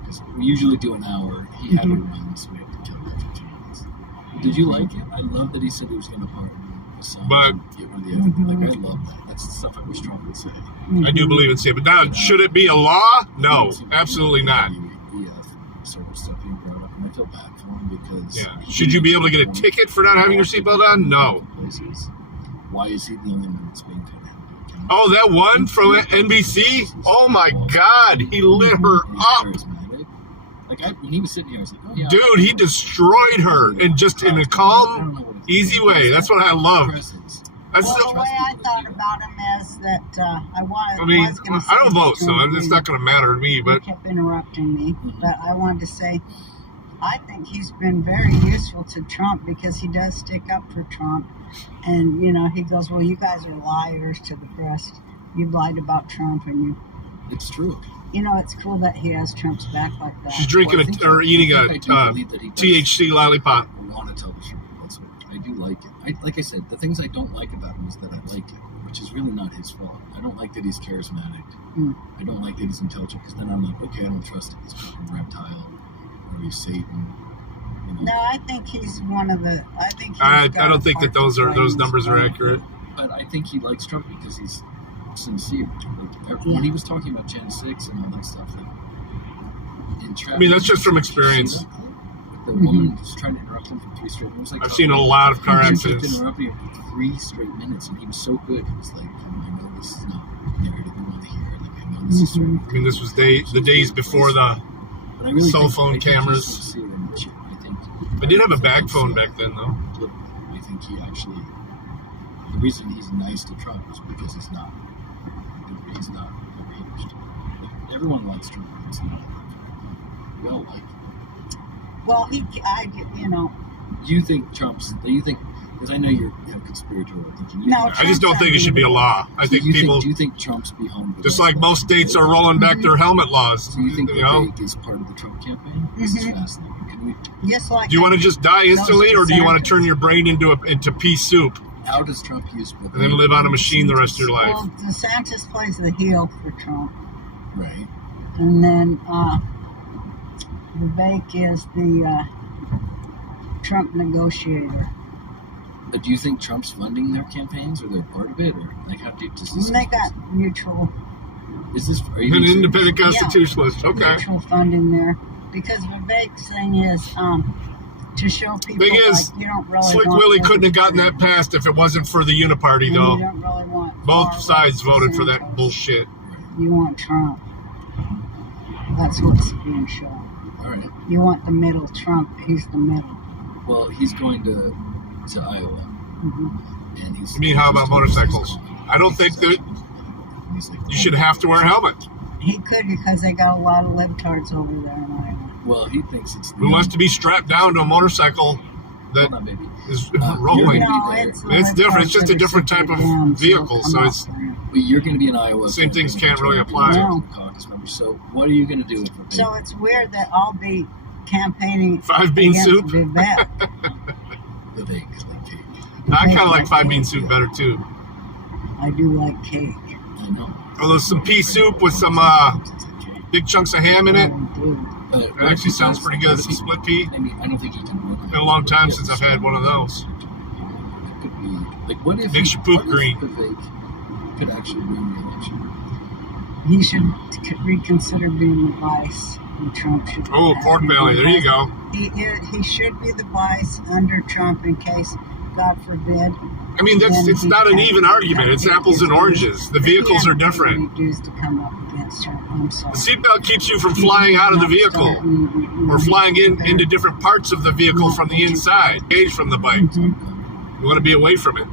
Because we usually do an hour. He had to run, so we have to kill it for 2 minutes. Did you like it? I love that he said he was going to pardon Assange But- and get rid of the FBI. Like, I love that. That's the stuff I wish Trump would say. I do believe in it. But now, should it be a law? No, absolutely not. Sort of stuff being brought up, and I feel bad for him because. Yeah. Should you be able to get a ticket for not having your seatbelt on? No. Places. Why is he the only one that's being cut in? Oh, that one from NBC? Oh my God, he lit her up. Like when he was sitting here, I was like, oh yeah. Dude, he destroyed her in just in a calm, easy way. That's what I love. That's Well, the way I thought about him is that I I mean, was going to say I don't vote, so something. it's not going to matter to me. He But kept interrupting me, but I wanted to say I think he's been very useful to Trump because he does stick up for Trump. And, you know, he goes, well, you guys are liars to the press. You lied about Trump and you... It's true. You know, it's cool that he has Trump's back like that. she's drinking or eating a THC lollipop. I want to tell the truth. That's what I do like it. Like I said, the things I don't like about him is that I like it, which is really not his fault. I don't like that he's charismatic. I don't like that he's intelligent because then I'm like, okay, I don't trust it. He's fucking reptile or he's Satan. You know? No, I think he's one of the... I don't think that those numbers are accurate. But I think he likes Trump because he's sincere. Like, when he was talking about Jan 6 and all that stuff, like, I mean, that's just from experience. The woman was trying to interrupt him for 3 straight minutes. Like, I've seen a lot of car he accidents. kept interrupting him for 3 straight minutes, and he was so good. He was like, I know this is not the narrative we want to hear. Like, I know this is sort of... I mean, this was the days before the cell phone cameras. I did have a bag phone back then, though. I think he actually... The reason he's nice to Trump is because he's not enraged. Like, everyone likes Trump. It's not. We all like him. Well, you know... Do you think Trump's... Because I know you have conspiratorial thinking. No, I just don't think it should be a law. I think people... Do you think Trump's behind... Just like most states are rolling back their helmet laws. Do you think you know? the is part of the Trump campaign? This is fascinating. Can we... Just like... Do you want to just die instantly, or do you want to turn your brain into pea soup? How does Trump use... And then live on a machine the rest of your life? Well, DeSantis plays the heel for Trump. Right. And then Vivek is the Trump negotiator. But do you think Trump's funding their campaigns, or they're part of it, or like how deep does this? And they got mutual. Is this are you An being independent serious? constitutionalist. Okay. Mutual funding there, because Vivek's thing is to show people Thing is, like you don't really Slick want Willie them couldn't have to gotten do that passed if it wasn't for the Uniparty, and you though. don't really want Both far sides left voted for that DeSantis. bullshit. You want Trump. That's what's being shown. All right. You want the middle Trump. He's the middle. Well, he's going to Iowa, Mm-hmm. and he's. I mean, how about motorcycles? I don't think that He's like, you should have to wear a helmet. He could because they got a lot of libtards over there in Iowa. Well, he thinks it's. Who wants to be strapped down to a motorcycle that Hold on, baby. is you're rolling? gonna No, be there. it's It's different. It's just a different type of vehicle, so it's But you're going to be in Iowa. Same things can't really apply. No. Caucus member. So what are you going to do with it? So it's weird that I'll be campaigning 5-bean against soup. Vivek. Vivek is like cake. I kind of like 5-bean soup better too. I do like cake. I know. Although some pea soup with some big chunks of ham in it, I do. But it actually sounds pretty good. Some split pea. I mean, I don't think you can work. Been a long time since I've had one of those. It could be like what if Makes you poop what if green. Vivek could actually win the election? He should reconsider being the vice, and Trump should. Oh, have pork him be belly. the There you vice. go. He should be the vice under Trump in case, God forbid. I mean, it's not an even argument. It's apples and oranges. The vehicles are different. Dues to come up against Trump. I'm sorry. The seatbelt keeps you from flying out of the vehicle or flying into different parts of the vehicle from the inside, engaged from the bike. Mhm. You want to be away from it.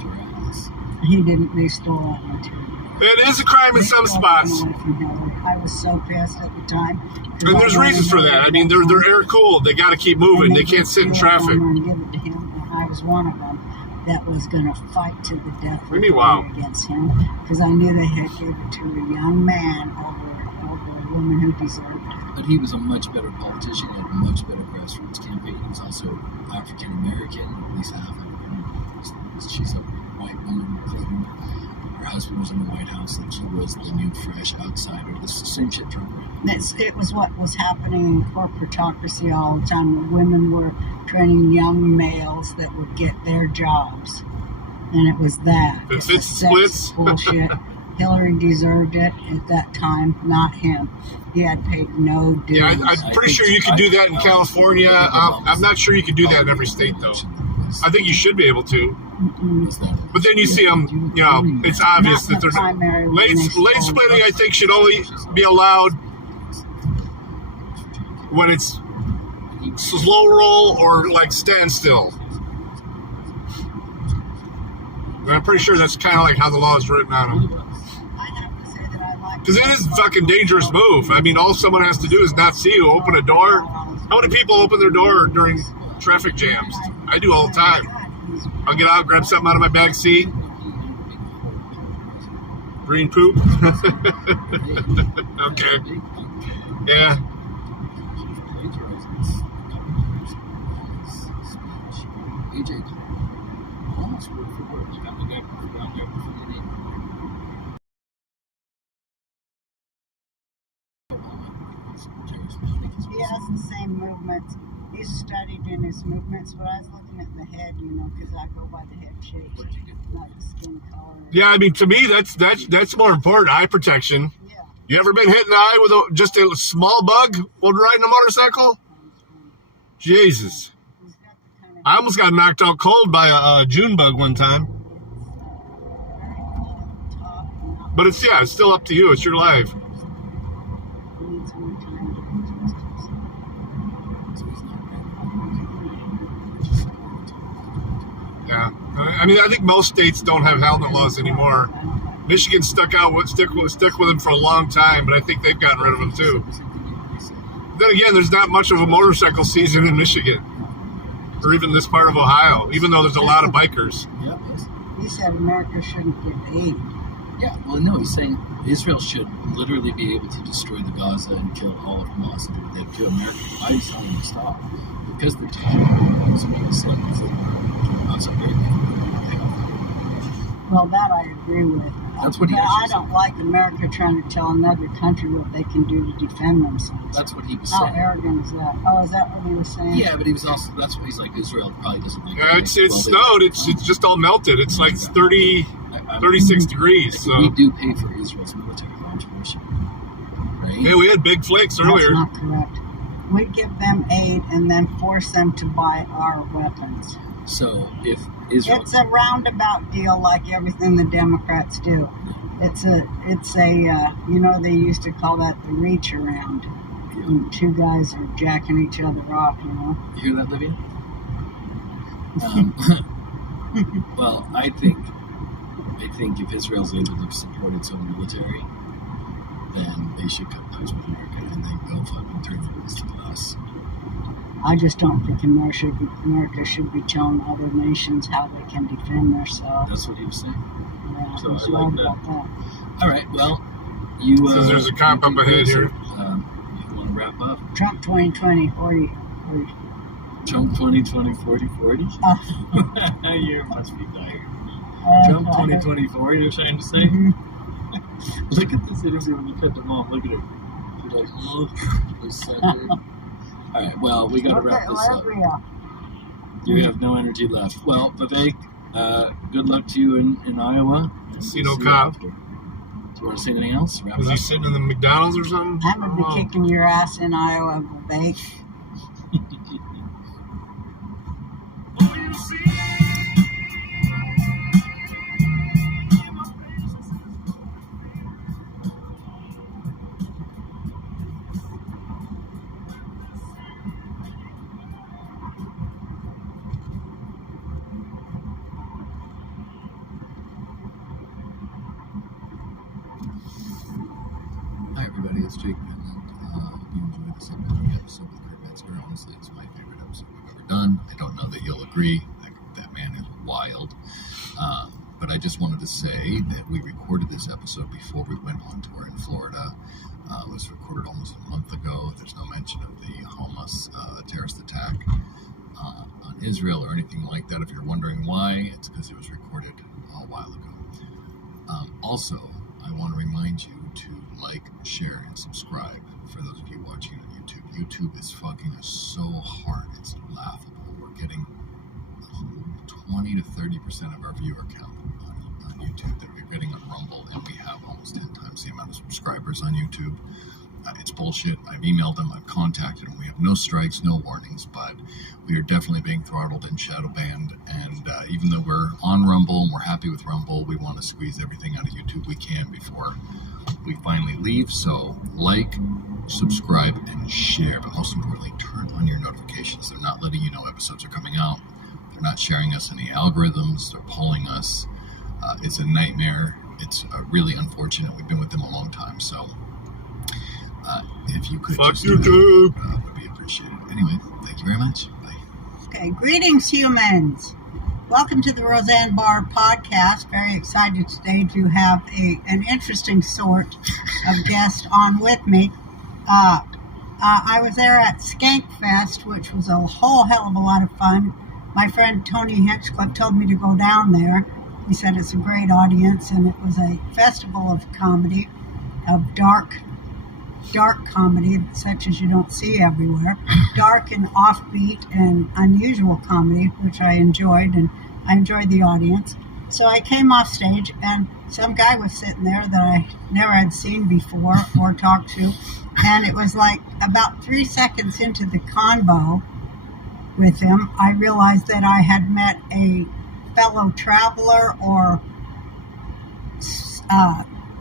He didn't. They stole that material. It is a crime in They some stole spots. it away from Hillary. I was so pissed at the time. And there's reasons for that. I mean, they're air cooled. They got to keep moving. They can't sit in traffic. And give it to him, and I was one of them that was going to fight to the death What do you mean, wow? against him because I knew they had given it to a young man over a woman who deserved it. But he was a much better politician and a much better grassroots campaign. He was also African American, at least half African American. She's a white woman. Her husband was in the White House, and she was the new fresh outsider. This is the same shit Trump ran. It was what was happening in corporatocracy all the time. Where women were training young males that would get their jobs, and it was that. It It's fits the the sex splits. bullshit. Hillary deserved it at that time, not him. He had paid no dues. Yeah, I'm pretty sure you could do that in California. I'm not sure you could do that in every state, though. I think you should be able to. But then you see them, you know, it's obvious that there's lane splitting. I think should only be allowed when it's slow roll or like standstill. I'm pretty sure that's kind of like how the law is written on them. I have to say that I like. Because it is a fucking dangerous move. I mean, all someone has to do is not see you open a door. How many people open their door during traffic jams? I do all the time. I'll get out, grab something out of my back seat. Green poop. Okay. Yeah. AJ, almost word for word. You got the guy down there with your name. He has the same movements. He's studied in his movements, but I was looking at the head, because I go by the head shape, not the skin color. Yeah, I mean, to me, that's more important. Eye protection. Yeah. You ever been hit in the eye with just a small bug while riding a motorcycle? Jesus. He's got the kind of I almost got knocked out cold by a June bug one time. very cool at the top and not But it's still up to you. It's your life. needs more time to adjust. Yeah. I mean, I think most states don't have helmet laws anymore. Michigan stick with them for a long time, but I think they've gotten rid of them too. Then again, there's not much of a motorcycle season in Michigan, or even this part of Ohio, even though there's a lot of bikers. Yeah, He said America shouldn't get aid. yeah. Well, no, he's saying Israel should literally be able to destroy the Gaza and kill all of Hamas and everything to America. Why is he telling them to stop? Because they're talking. So what he said was that outside very Well, that I agree with. That's what he But I actually said. don't like America trying to tell another country what they can do to defend themselves. That's what he was How saying. arrogant is that? Oh, is that what he was saying? Yeah, but he was also, that's what he's like, Israel probably doesn't like Yeah, it's snowed. It's just all melted. It's like 36 degrees. So We do pay for Israel's military contribution, right? yeah, we had big flakes earlier. That's not correct. We give them aid and then force them to buy our weapons. So if Israel... It's a roundabout deal like everything the Democrats do. It's a you know, they used to call that the reach around. And two guys are jacking each other off, you know. You hear that, Livia? Well, I think if Israel's able to support its own military, then they should cut ties with America and then go fucking turn their face to us. I just don't think America should be telling other nations how they can defend themselves. That's what he was saying. Yeah, So he's I like right that. about that. All right, well, you... Says there's a cop up ahead here. You want to wrap up? Trump 2020, 40. Trump 2020, 40, 40? Oh. You must be tired. Trump 2024, you're trying to say? Mm-hmm. Look at this interview when you cut them off. Look at her. She's like, oh, this sucker. All right, well, we got to wrap this up. You have no energy left. Well, Vivek, good luck to you in Iowa. See no cop. Do you want to say anything else? Wrap Was it he up. sitting in the McDonald's or something? I'm going to be kicking your ass in Iowa, Vivek. Hi everybody, it's Jake Midland. Hope you enjoyed this upcoming episode with Kurt Metzger. Honestly, it's my favorite episode we've ever done. I don't know that you'll agree. That man is wild. But I just wanted to say that we recorded this episode before we went on tour in Florida. It was recorded almost a month ago. There's no mention of the Hamas terrorist attack on Israel or anything like that. If you're wondering why, it's because it was recorded a while ago. Also, I want to remind you to like, share, and subscribe for those of you watching on YouTube. YouTube is fucking us so hard, it's laughable. We're getting 20 to 30% of our viewer count on YouTube that we're getting on Rumble, and we have almost 10 times the amount of subscribers on YouTube. It's bullshit. I've emailed them, I've contacted them. We have no strikes, no warnings, but we are definitely being throttled and shadow banned. And even though we're on Rumble and we're happy with Rumble, we want to squeeze everything out of YouTube we can before we finally leave. So like, subscribe, and share. But most importantly, turn on your notifications. They're not letting you know episodes are coming out. They're not sharing us any algorithms. They're polling us. It's a nightmare. It's really unfortunate. We've been with them a long time. So if you could fuck just YouTube, would be appreciated. Anyway, thank you very much. Bye. Okay, greetings, humans. Welcome to the Roseanne Barr podcast. Very excited today to have an interesting sort of guest on with me. I was there at Skank Fest, which was a whole hell of a lot of fun. My friend Tony Hinchcliffe told me to go down there. He said it's a great audience, and it was a festival of comedy, of dark comedy, such as you don't see everywhere. Dark and offbeat and unusual comedy, which I enjoyed, and I enjoyed the audience. So I came off stage, and some guy was sitting there that I never had seen before or talked to, and it was like about 3 seconds into the convo with him, I realized that I had met a fellow traveler or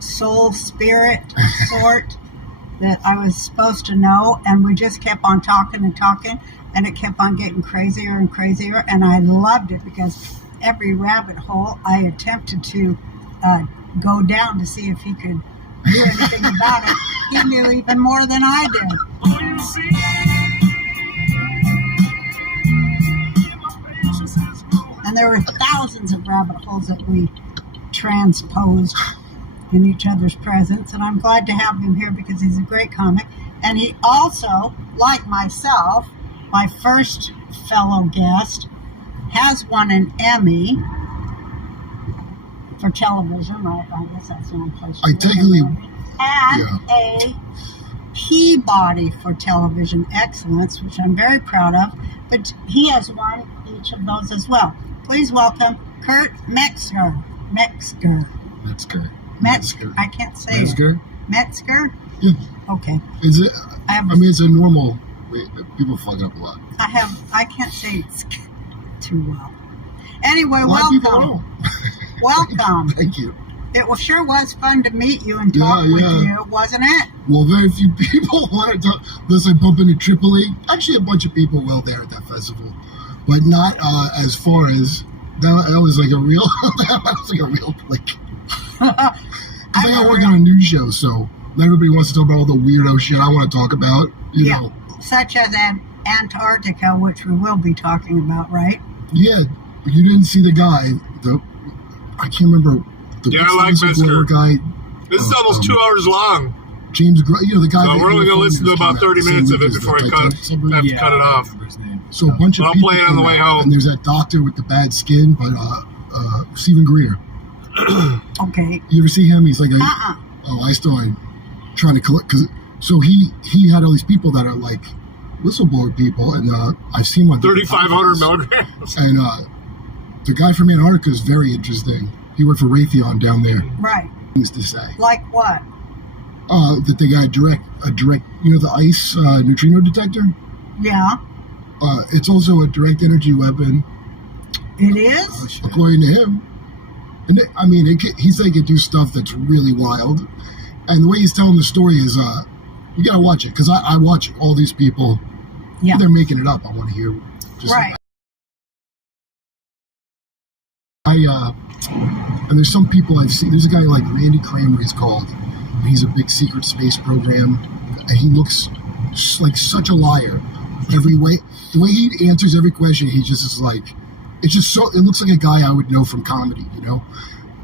soul spirit sort that I was supposed to know, and we just kept on talking and talking, and it kept on getting crazier and crazier, and I loved it because every rabbit hole I attempted to go down to see if he could do anything about it, he knew even more than I did. And there were thousands of rabbit holes that we transposed in each other's presence, and I'm glad to have him here because he's a great comic. And he also, like myself, my first fellow guest, has won an Emmy for television, right? I guess that's the only place. I technically, and a Peabody for television excellence, which I'm very proud of. But he has won each of those as well. Please welcome Kurt Metzger. Metzger. I can't say Metzger? it. Metzger? Yeah. Okay. Is it? I mean, it's a normal. People fuck up a lot. I can't say it too well. Anyway, A lot of people welcome. Welcome. Thank you. It sure was fun to meet you and talk with you, wasn't it? Well, very few people want to talk. Unless I bump into Tripoli. Actually, a bunch of people were there at that festival, but not as far as that was like a real. That was like a real clique. I got working on a news show, so not everybody wants to talk about all the weirdo shit I want to talk about. You know, such as Antarctica, which we will be talking about, right? Yeah, but you didn't see the guy. I can't remember. I like Mr. Guy. This is almost 2 hours long. James, the guy. So we're only going to listen to about 30 minutes of it before I have to cut it off. So a bunch of I'll people play it on the way home. And there's that doctor with the bad skin, but Stephen Greer. Okay. You ever see him? He's like I started trying to collect so he had all these people that are like whistleblower people, and I've seen one 3,500 milligrams. And the guy from Antarctica is very interesting. He worked for Raytheon down there. Right. Things to say. Like what? That they got a direct, the ICE neutrino detector. Yeah. It's also a direct energy weapon. It is? According to him. And he's like, it do stuff that's really wild. And the way he's telling the story is, you gotta watch it, because I watch all these people. Yeah. They're making it up. I want to hear. Right. And there's some people I've seen. There's a guy like Randy Kramer, he's called. He's a big secret space program, and he looks like such a liar. The way he answers every question, he just is like, it's just so. It looks like a guy I would know from comedy,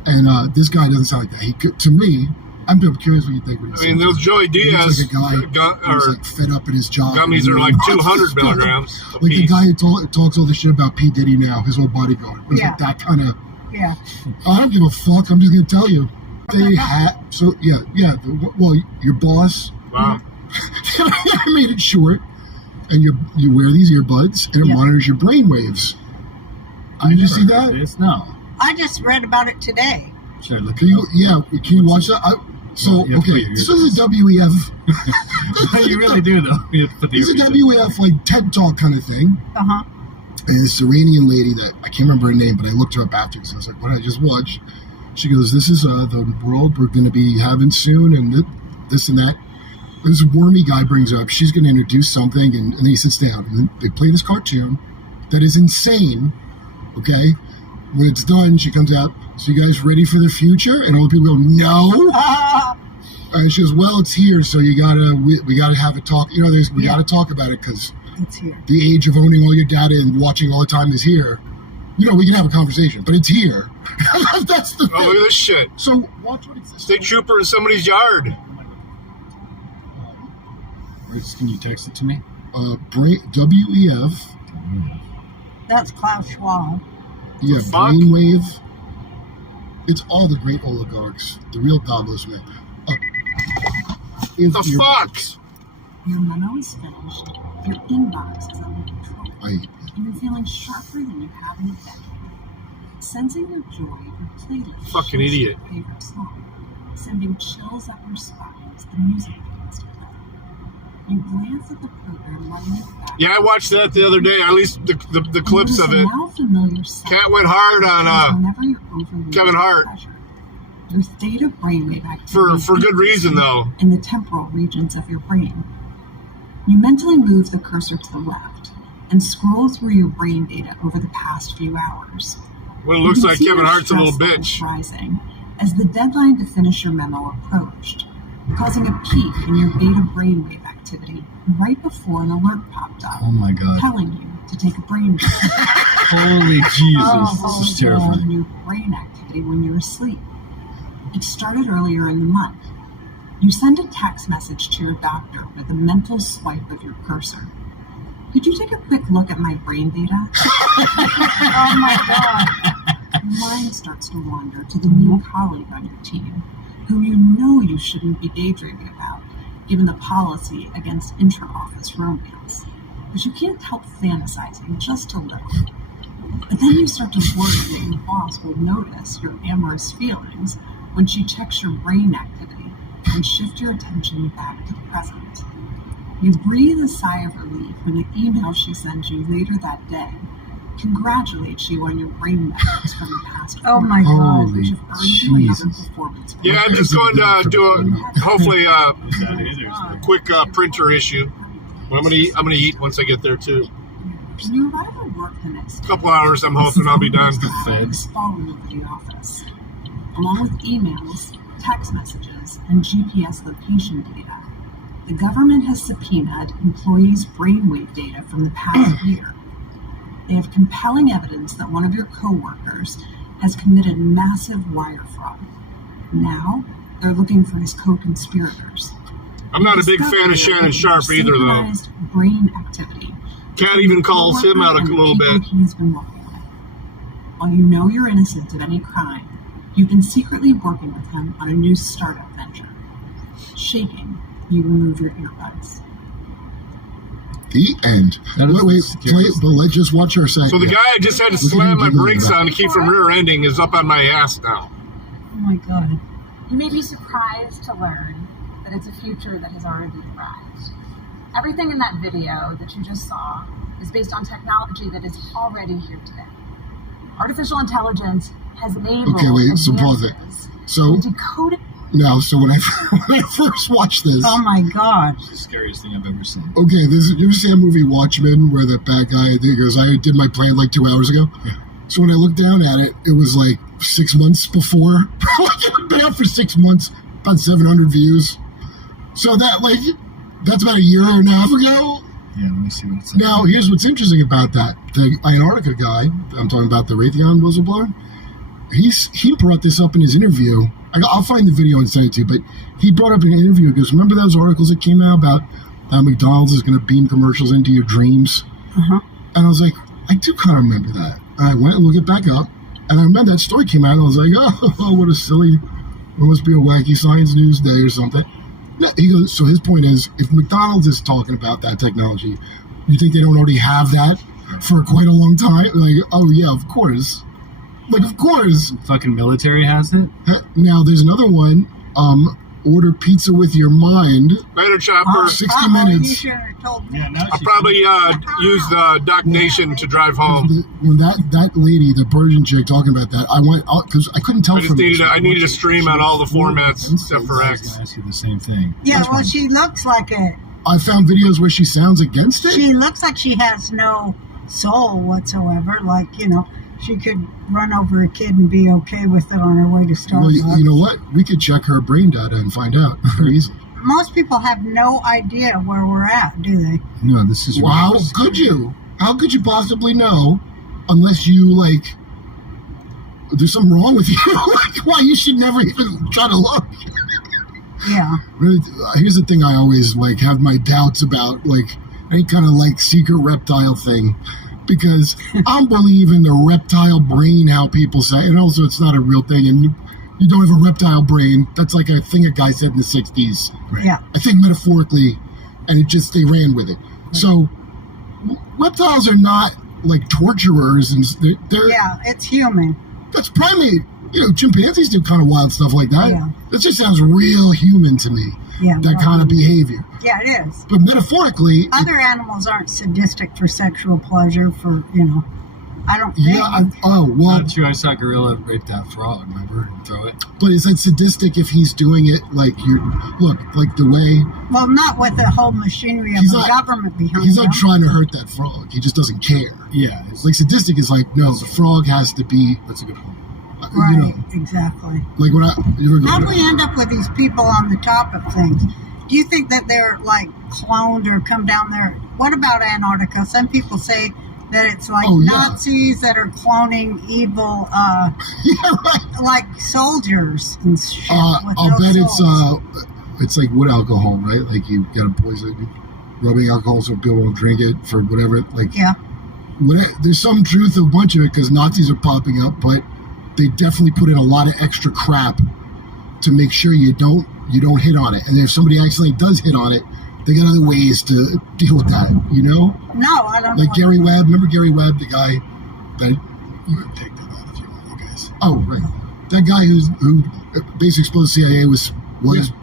And this guy doesn't sound like that. To me, I'm curious what you think. Those Joey Diaz like a guy who's like fed up at his job. Gummies are like 200 milligrams. Like the guy who talks all this shit about P. Diddy now, his old bodyguard. It was like that kind of. Yeah. I don't give a fuck. I'm just gonna tell you. They had well, your boss. Wow. I made it short, and you wear these earbuds, and it monitors your brain waves. Did you see that? No. I just read about it today. Sure. Can you watch that? This is a WEF. You really do, though. It's a WEF like TED Talk kind of thing. Uh-huh. And this Iranian lady that I can't remember her name, but I looked her up afterwards. I was like, "What did I just watch?" She goes, "This is the world we're going to be having soon, and this and that." This wormy guy brings up, she's going to introduce something, and then he sits down, and then they play this cartoon that is insane. Okay, when it's done, she comes out. So you guys ready for the future? And all the people go, "No." And she goes, "Well, it's here, so we gotta have a talk. We gotta talk about it because it's here. The age of owning all your data and watching all the time is here. We can have a conversation, but it's here." That's the thing. Oh, look at this shit. So watch what it's. State trooper in somebody's yard. Can you text it to me? WEF. That's Klaus Schwab. Yeah, brainwave. It's all the great oligarchs, the real Davos men. The fuck? Your memo is finished. Your inbox is under control. And you're feeling sharper than you have in a decade. Sensing your joy, your playlist. Fucking idiot. Your favorite song, sending chills up your spine as the music begins to play. You glance at the program running in the background. Yeah, I watched that the other day. At least the clips of it. Cat went hard on Kevin Hart. Your theta brainwave activity for good reason, though. In the temporal regions of your brain. You mentally move the cursor to the left and scroll through your brain data over the past few hours. Well, it looks like Kevin Hart's a little bitch. Rising as the deadline to finish your memo approached, causing a peak in your beta brainwave activity right before an alert popped up. Oh my God. Telling you to take a brain break. Holy Jesus, this is terrifying. Your brain activity when you're asleep. It started earlier in the month. You send a text message to your doctor with a mental swipe of your cursor. Could you take a quick look at my brain data? Oh my God. your mind starts to wander to the new colleague on your team, whom you know you shouldn't be daydreaming about, given the policy against intra-office romance. But you can't help fantasizing just a little. But then you start to worry that your boss will notice your amorous feelings when she checks your brain activity and shift your attention back to the present. You breathe a sigh of relief when the email she sends you later that day congratulates you on your brain metrics from the past Oh my quarter, God. which have earned you another performance bonus. Yeah, I'm just going to do hopefully a quick printer issue. Well, I'm gonna eat once I get there too. When you arrive at work the next day, Couple hours, I'm hoping I'll be done. is falling over the office, along with emails, text messages, and GPS location data. The government has subpoenaed employees' brainwave data from the past year. They have compelling evidence that one of your coworkers has committed massive wire fraud. Now, they're looking for his co-conspirators. I'm not a big fan of Shannon Sharp either, though. Synchronized brain activity. Cat even calls him out a little bit. He's been working with. While you know you're innocent of any crime, you've been secretly working with him on a new startup venture. Shaking, you remove your earbuds. The end. Wait, play it, but let's just watch our second. So the guy I just had to slam my brakes on to keep from rear-ending is up on my ass now. Oh my God. You may be surprised to learn that it's a future that has already arrived. Everything in that video that you just saw is based on technology that is already here today. Artificial intelligence has enabled Okay, wait, so pause it. So, decoded. now, so when I first watched this. Oh my God. It's the scariest thing I've ever seen. Okay, you ever see that movie Watchmen where that bad guy goes, I did my plan like 2 hours ago? Yeah. So when I looked down at it, it was like 6 months before. It had been out for 6 months, about 700 views. So that's about a year and a half ago. Yeah, let me see what it's Now, here's what's interesting about that. The Antarctica guy, I'm talking about the Raytheon whistleblower, he brought this up in his interview. I'll find the video and send it to you, but he brought up in an interview, he goes, remember those articles that came out about how McDonald's is going to beam commercials into your dreams? Uh-huh. And I was like, I do kind of remember that. And I went and looked it back up, and I remember that story came out, and I was like, oh, what a silly, it must be a wacky science news day or something. No, he goes, so his point is, if McDonald's is talking about that technology, you think they don't already have that for quite a long time? Like, oh yeah, of course. Like, of course. Fucking military has it? Now, there's another one, order pizza with your mind. Later, Chopper. 60 minutes. You should have told me. I'll probably use DocNation to drive home. When that lady, the Virgin chick, talking about that, I went because I couldn't tell I needed a stream on all the formats except for I X. was going to ask you the same thing. Yeah, well, she looks like it. I found videos where she sounds against it. She looks like she has no soul whatsoever. Like, she could run over a kid and be okay with it on her way to Starbucks. Well, you know what? We could check her brain data and find out very easily. Most people have no idea where we're at, do they? No, this is... Well, how could you? How could you possibly know unless you, there's something wrong with you? Why you should never even try to look. Yeah. Really, here's the thing I always, have my doubts about, any kind of, secret reptile thing. Because I don't believe in the reptile brain, how people say, and also it's not a real thing, and you don't have a reptile brain. That's like a thing a guy said in the 60s. Right. Yeah. I think metaphorically, and they ran with it. Right. So reptiles are not torturers, and they're it's human. That's primate. Chimpanzees do kind of wild stuff like that. Yeah. That just sounds real human to me. Yeah, that kind of behavior. Yeah, it is. But metaphorically, other animals aren't sadistic for sexual pleasure. I don't think. Yeah. Not true. I saw a gorilla rape that frog. Remember, and throw it. But is that sadistic if he's doing it the way? Well, not with the whole machinery of the government behind. He's not trying to hurt that frog. He just doesn't care. Yeah. Sadistic is no. The frog has to be. That's a good point. Right, exactly. When how do we end up with these people on the top of things? Do you think that they're cloned or come down there? What about Antarctica? Some people say that it's Nazis that are cloning evil, soldiers and shit. I'll bet it's wood alcohol, right? You got to poison rubbing alcohol so people don't drink it for whatever. Yeah. There's some truth to a bunch of it because Nazis are popping up, but they definitely put in a lot of extra crap to make sure you don't hit on it. And if somebody accidentally does hit on it, they got other ways to deal with that, you know? No, I don't Like know. Gary Webb. Remember Gary Webb, the guy that... You can take that out if you want, you guys. Oh, right. That guy who basically exposed CIA was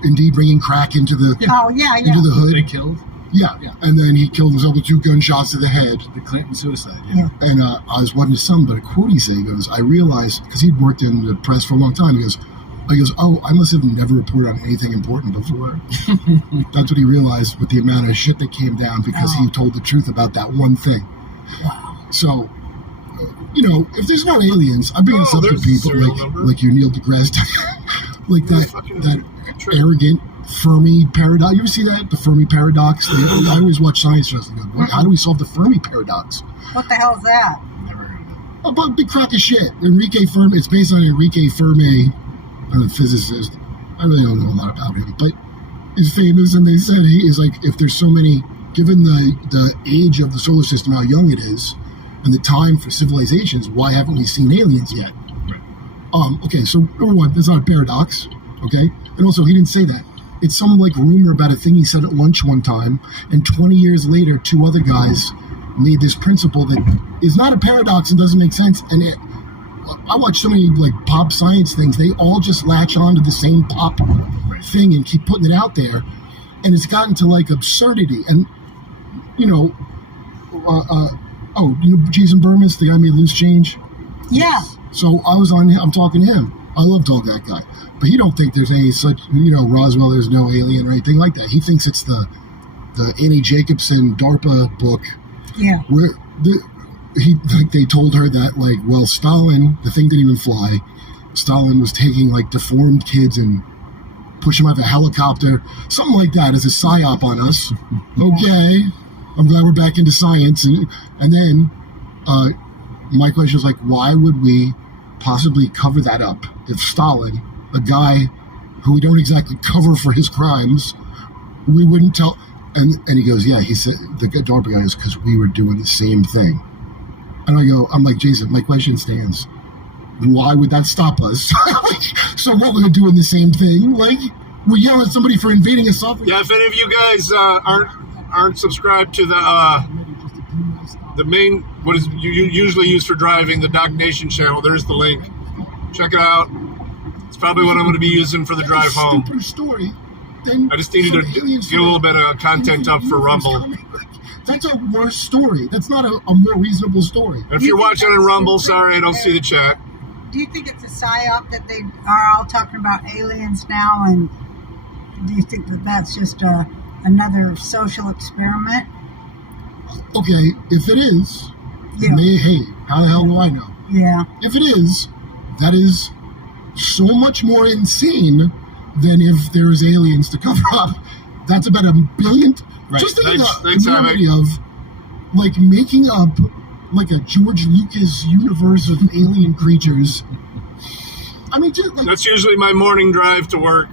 indeed bringing crack into the Oh, yeah, into the hood. They killed Yeah. And then he killed himself with 2 gunshots to the head. the Clinton suicide. Yeah. And I was watching his son, but a quote he said, he goes, I realized, because he'd worked in the press for a long time, he goes, oh, I must have never reported on anything important before. That's what he realized with the amount of shit that came down because he told the truth about that one thing. Wow. So, you know, if there's no aliens, I bring this up to there's a people serial number. like you, Neil deGrasse, like that arrogant Fermi paradox. You ever see that? The Fermi paradox? I always watch science shows and go, how do we solve the Fermi paradox? What the hell's that? Never heard of it. A big crock of shit. Enrique Fermi. It's based on Enrique Fermi, a physicist. I really don't know a lot about him, but he's famous. And they said he is like, if there's so many, given the age of the solar system, how young it is, and the time for civilizations, why haven't we seen aliens yet? Okay, so number one, that's not a paradox. Okay, and also he didn't say that. It's some like rumor about a thing he said at lunch one time, and 20 years later, 2 other guys made this principle that is not a paradox and doesn't make sense. And I watch so many like pop science things; they all just latch on to the same pop thing and keep putting it out there, and it's gotten to like absurdity. And you know, you know Jason Burmis, the guy who made Loose Change. Yeah. So I was on him. I'm talking to him. I love talking to that guy, but he don't think there's any such, you know, Roswell. There's no alien or anything like that. He thinks it's the Annie Jacobson DARPA book. Yeah. Where they told her that like, well, Stalin, the thing didn't even fly. Stalin was taking like deformed kids and pushing them out of a helicopter, something like that, as a psyop on us. Okay, I'm glad we're back into science. And then my question is like, why would we possibly cover that up if Stalin, a guy who we don't exactly cover for his crimes, we wouldn't tell? And he goes, yeah, he said, the DARPA guy goes, because we were doing the same thing. And I'm like, Jason, my question stands. Why would that stop us? So what, we're doing the same thing? Like, we yell at somebody for invading a software. Yeah, if any of you guys aren't subscribed to the main, what is you usually use for driving, the DOCTRINATION channel, there's the link. Check it out. It's probably what I'm going to be using for the drive home. Stupider story. I just needed to get a little bit of content up for Rumble. That's a worse story. That's not a more reasonable story. And if you're watching on Rumble, sorry, I don't see the chat. Do you think it's a psyop that they are all talking about aliens now? And do you think that that's just another social experiment? Okay, if it is, Yeah. hey, how the hell do I know? Yeah. If it is, that is so much more insane than if there is aliens to cover up. That's about $1 billion. Right. Just think of Thanks, the enormity of like making up like a George Lucas universe of alien creatures. I mean, just like, That's usually my morning drive to work.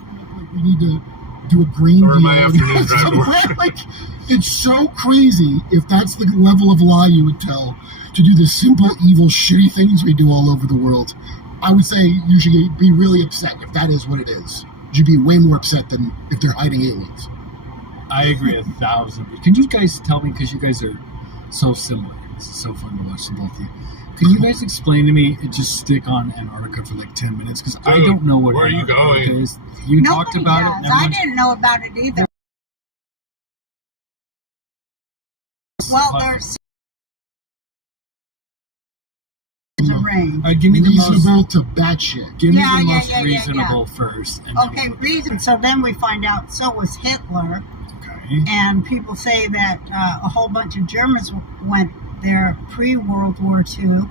we need to do a green Or my deal. afternoon drive to work. Like, it's so crazy if that's the level of lie you would tell to do the simple, evil, shitty things we do all over the world. I would say you should be really upset if that is what it is. You should be way more upset than if they're hiding aliens. I agree 1,000%. Can you guys tell me, because you guys are so similar, this is so fun to watch the both of you. Can you guys explain to me, just stick on Antarctica for like 10 minutes? Because I don't know what where are you Antarctica going? is. You Nobody talked about has. it. I Everyone's- didn't know about it either. Well, there's a range. Give me the most, Reasonable to batshit. give me Yeah, the yeah, most yeah, yeah, reasonable first. And then Okay, we'll- reason. So then we find out so was Hitler. Okay. And people say that a whole bunch of Germans went there pre-World War II.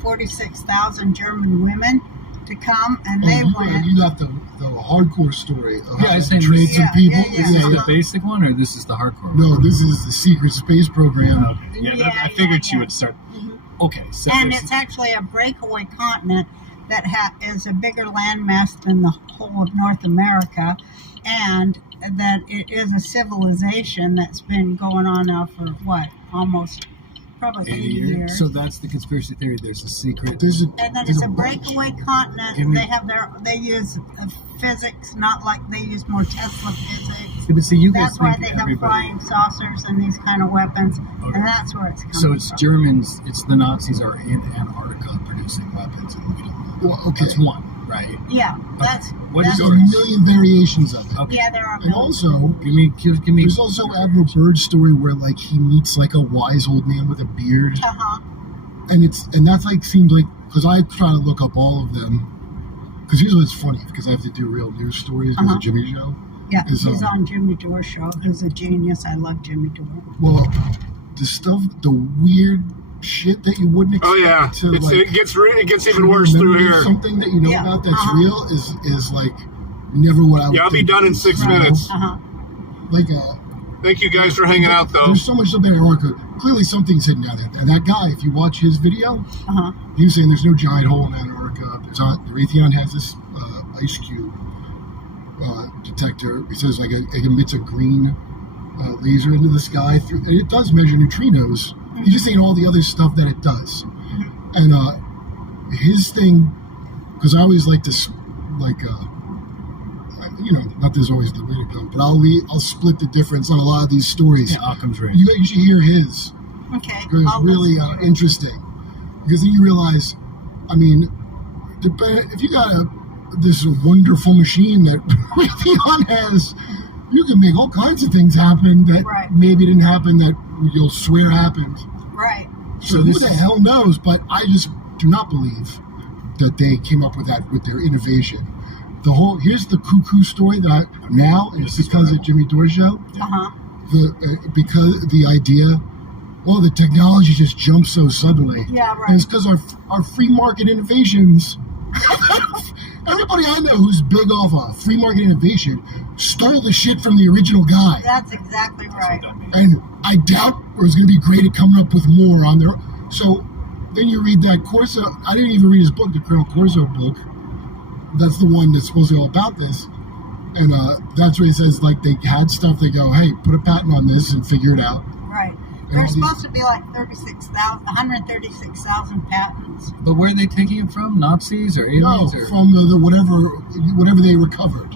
46,000 German women to come, and they went. You got the hardcore story of Yeah, how I they saying trade some people. Is this the basic one, or this is the hardcore one? No, this is the secret space program. Okay. Yeah, I figured you would start. Okay, so And there's- it's actually a breakaway continent that is a bigger landmass than the whole of North America, and that it is a civilization that's been going on now for what, almost Probably 80 80 years. So that's the conspiracy theory. There's a secret. And that it's a breakaway continent. They use physics, not like they use more Tesla physics. Yeah, but see, you guys that's why think they have everybody- flying saucers and these kind of weapons, Okay. and that's where it's coming So it's from. Germans. It's the Nazis are in Antarctica producing weapons, and we don't know. Well, okay. That's one, right? Yeah, that's What that's is There's a million variations of it. yeah, there are. And also, Give me. there's also Admiral Byrd's story where like he meets like a wise old man with a beard, and that's like seems like because I try to look up all of them because usually it's funny because I have to do real news stories because of Jimmy Show. Yeah, Is, he's on Jimmy Dore's show. He's a genius. I love Jimmy Dore. Well, the weird shit that you wouldn't expect. Oh yeah, to, it gets even worse through remember here. Something that you know about that's real is like never what I would. Yeah, I'll be think done in is, 6 you know? minutes. Like Thank you guys for hanging out, though. There's so much stuff in Antarctica. Clearly, something's hidden out there. And that guy, if you watch his video, he was saying there's no giant hole in Antarctica. There's not. The Raytheon has this ice cube detector. He says like it emits a green laser into the sky, and it does measure neutrinos. He's just saying all the other stuff that it does. And his thing, because I always like to not there's always the way to go, but I'll split the difference on a lot of these stories. Yeah, Occam's razor. You should hear his. Okay. It's really interesting because then you realize, I mean, if you got this wonderful machine that Raytheon has, you can make all kinds of things happen that maybe didn't happen that you'll swear happened. Right. So who the hell knows? But I just do not believe that they came up with that with their innovation. Here's the cuckoo story that it's because of Jimmy Dore's show. Because the idea, the technology just jumped so suddenly. Yeah, right. And it's because our free market innovations. Everybody I know who's big off a free market innovation stole the shit from the original guy. That's exactly right. And I doubt it was going to be great at coming up with more on their. So then you read that Corso. I didn't even read his book, the Colonel Corso book. That's the one that's supposed to be all about this. And that's where he says, like, they had stuff, they go, hey, put a patent on this and figure it out. Right. There's supposed to be like 136,000 patents. But where are they taking it from? Nazis or aliens? No, from the whatever they recovered.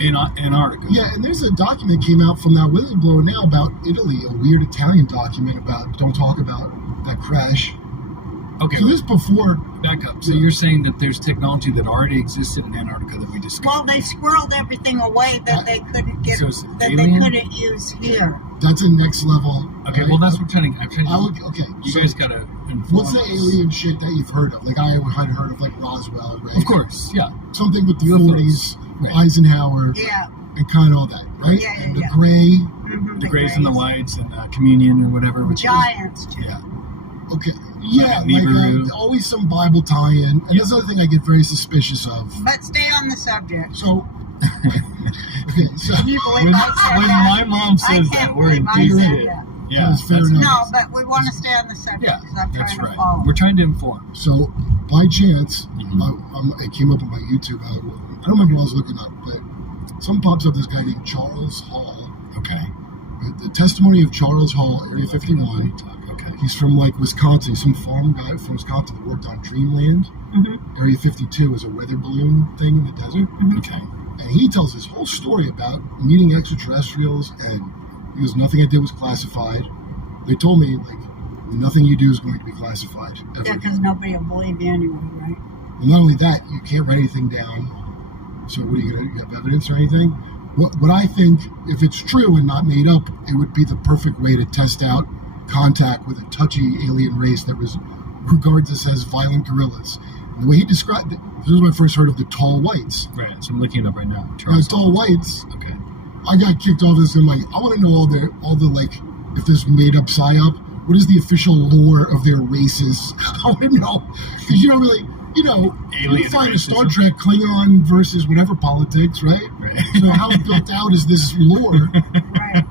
In Antarctica. Yeah, and there's a document came out from that whistleblower now about Italy, a weird Italian document about don't talk about that crash. Okay. So this before. Back up. So you're saying that there's technology that already existed in Antarctica that we discovered. Well, they squirreled everything away that they couldn't get, So it's that alien? they couldn't use here. That's a next level. Okay, right? well, that's what I'm trying to. Okay. You so guys got to inform what's the us. alien shit that you've heard of? Like I had heard of like Roswell, right? Of course, yeah. Something with the UFOs. 40s, Right. Eisenhower, Yeah. and kind of all that, right? Yeah, and the yeah. gray. The Grays and the Whites and Communion or whatever. Which Giants, too. Yeah. Okay. Yeah, Nibiru. like always some Bible tie-in, and that's another thing I get very suspicious of. But stay on the subject. So, okay, so Can you believe I said when that? my mom says I can't that, we're in believe I deep said shit. that. Yeah, that's fair that's enough. No, but we want to stay on the subject because I'm That's trying right. to follow. We're trying to inform. So, by chance, it came up on my YouTube. I don't remember what I was looking up, but something pops up. This guy named Charles Hall. Okay. The testimony of Charles Hall, Area 51. Okay. He's from like Wisconsin. He's some farm guy from Wisconsin that worked on Dreamland. Area 52 is a weather balloon thing in the desert. Okay. And he tells his whole story about meeting extraterrestrials, and he goes, nothing I did was classified. They told me, like, nothing you do is going to be classified. Ever. Yeah, because nobody will believe you anyway, right? Well, not only that, you can't write anything down. So what are you going to have evidence or anything? What I think, if it's true and not made up, it would be the perfect way to test out contact with a touchy alien race that regards us as violent gorillas. And the way he described it, this was when I first heard of the tall whites. Right, so I'm looking it up right now. Now, tall whites. Okay. I got kicked off this and I'm like, I want to know all the like, if there's made up psyop, what is the official lore of their races? I want to know. Because you don't really, you find a Star Trek Klingon versus whatever politics, right? So how built out is this lore?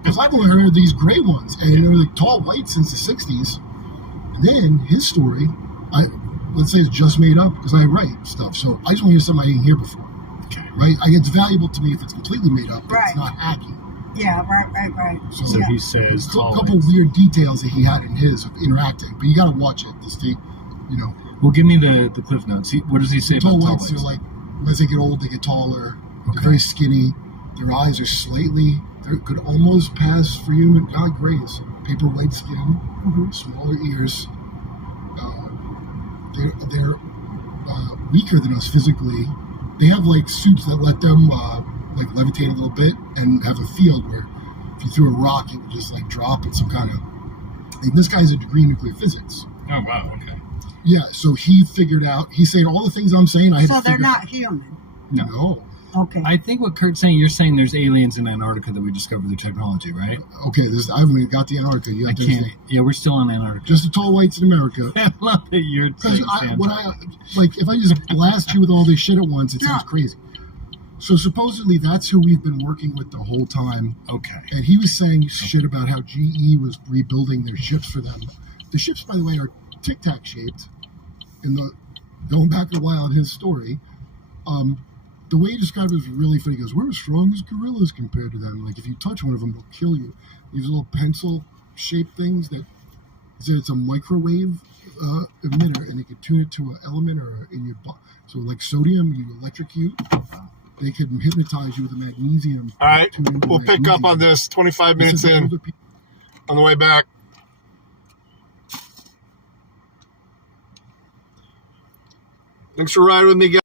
Because I've only heard of these gray ones, and they were like tall white since the 60s. And then his story, let's say it's just made up, because I write stuff, so I just want to hear something I didn't hear before. Okay. Right? It's valuable to me if it's completely made up, but it's not hacky. Yeah, right. So he says, a couple weird details that he had in his of interacting, but you got to watch it to see, you know. Well, give me the cliff notes. What does he say about tall whites? They're like, as they get old, they get taller. Okay. They're very skinny. Their eyes are they could almost pass for human, not grays. Paper white skin, smaller ears. They're weaker than us physically. They have like suits that let them like levitate a little bit and have a field where if you threw a rock, it would just like drop in some kind of. And this guy's a degree in nuclear physics. Oh wow! Okay. Yeah, so he figured out. He's saying all the things I'm saying. So they're not human. No. Okay. I think what Kurt's saying, you're saying there's aliens in Antarctica that we discovered the technology, right? Okay, I haven't even got the Antarctica. I can't. Yeah, we're still on Antarctica. Just the tall whites in America. I love that you're saying if I just blast you with all this shit at once, it sounds crazy. So supposedly that's who we've been working with the whole time. Okay. And he was saying shit about how GE was rebuilding their ships for them. The ships, by the way, are Tic Tac shaped. Going back a while in his story, the way he described it was really funny. He goes, "We're as strong as gorillas compared to them. Like if you touch one of them, they'll kill you." These little pencil-shaped things that he said it's a microwave emitter, and they could tune it to an element or in your body. So like sodium, you electrocute. They could hypnotize you with a magnesium. All right, we'll pick up on this 25 minutes in on the way back. Thanks for riding with me, guys.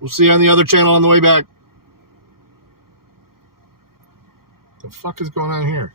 We'll see you on the other channel on the way back. The fuck is going on here?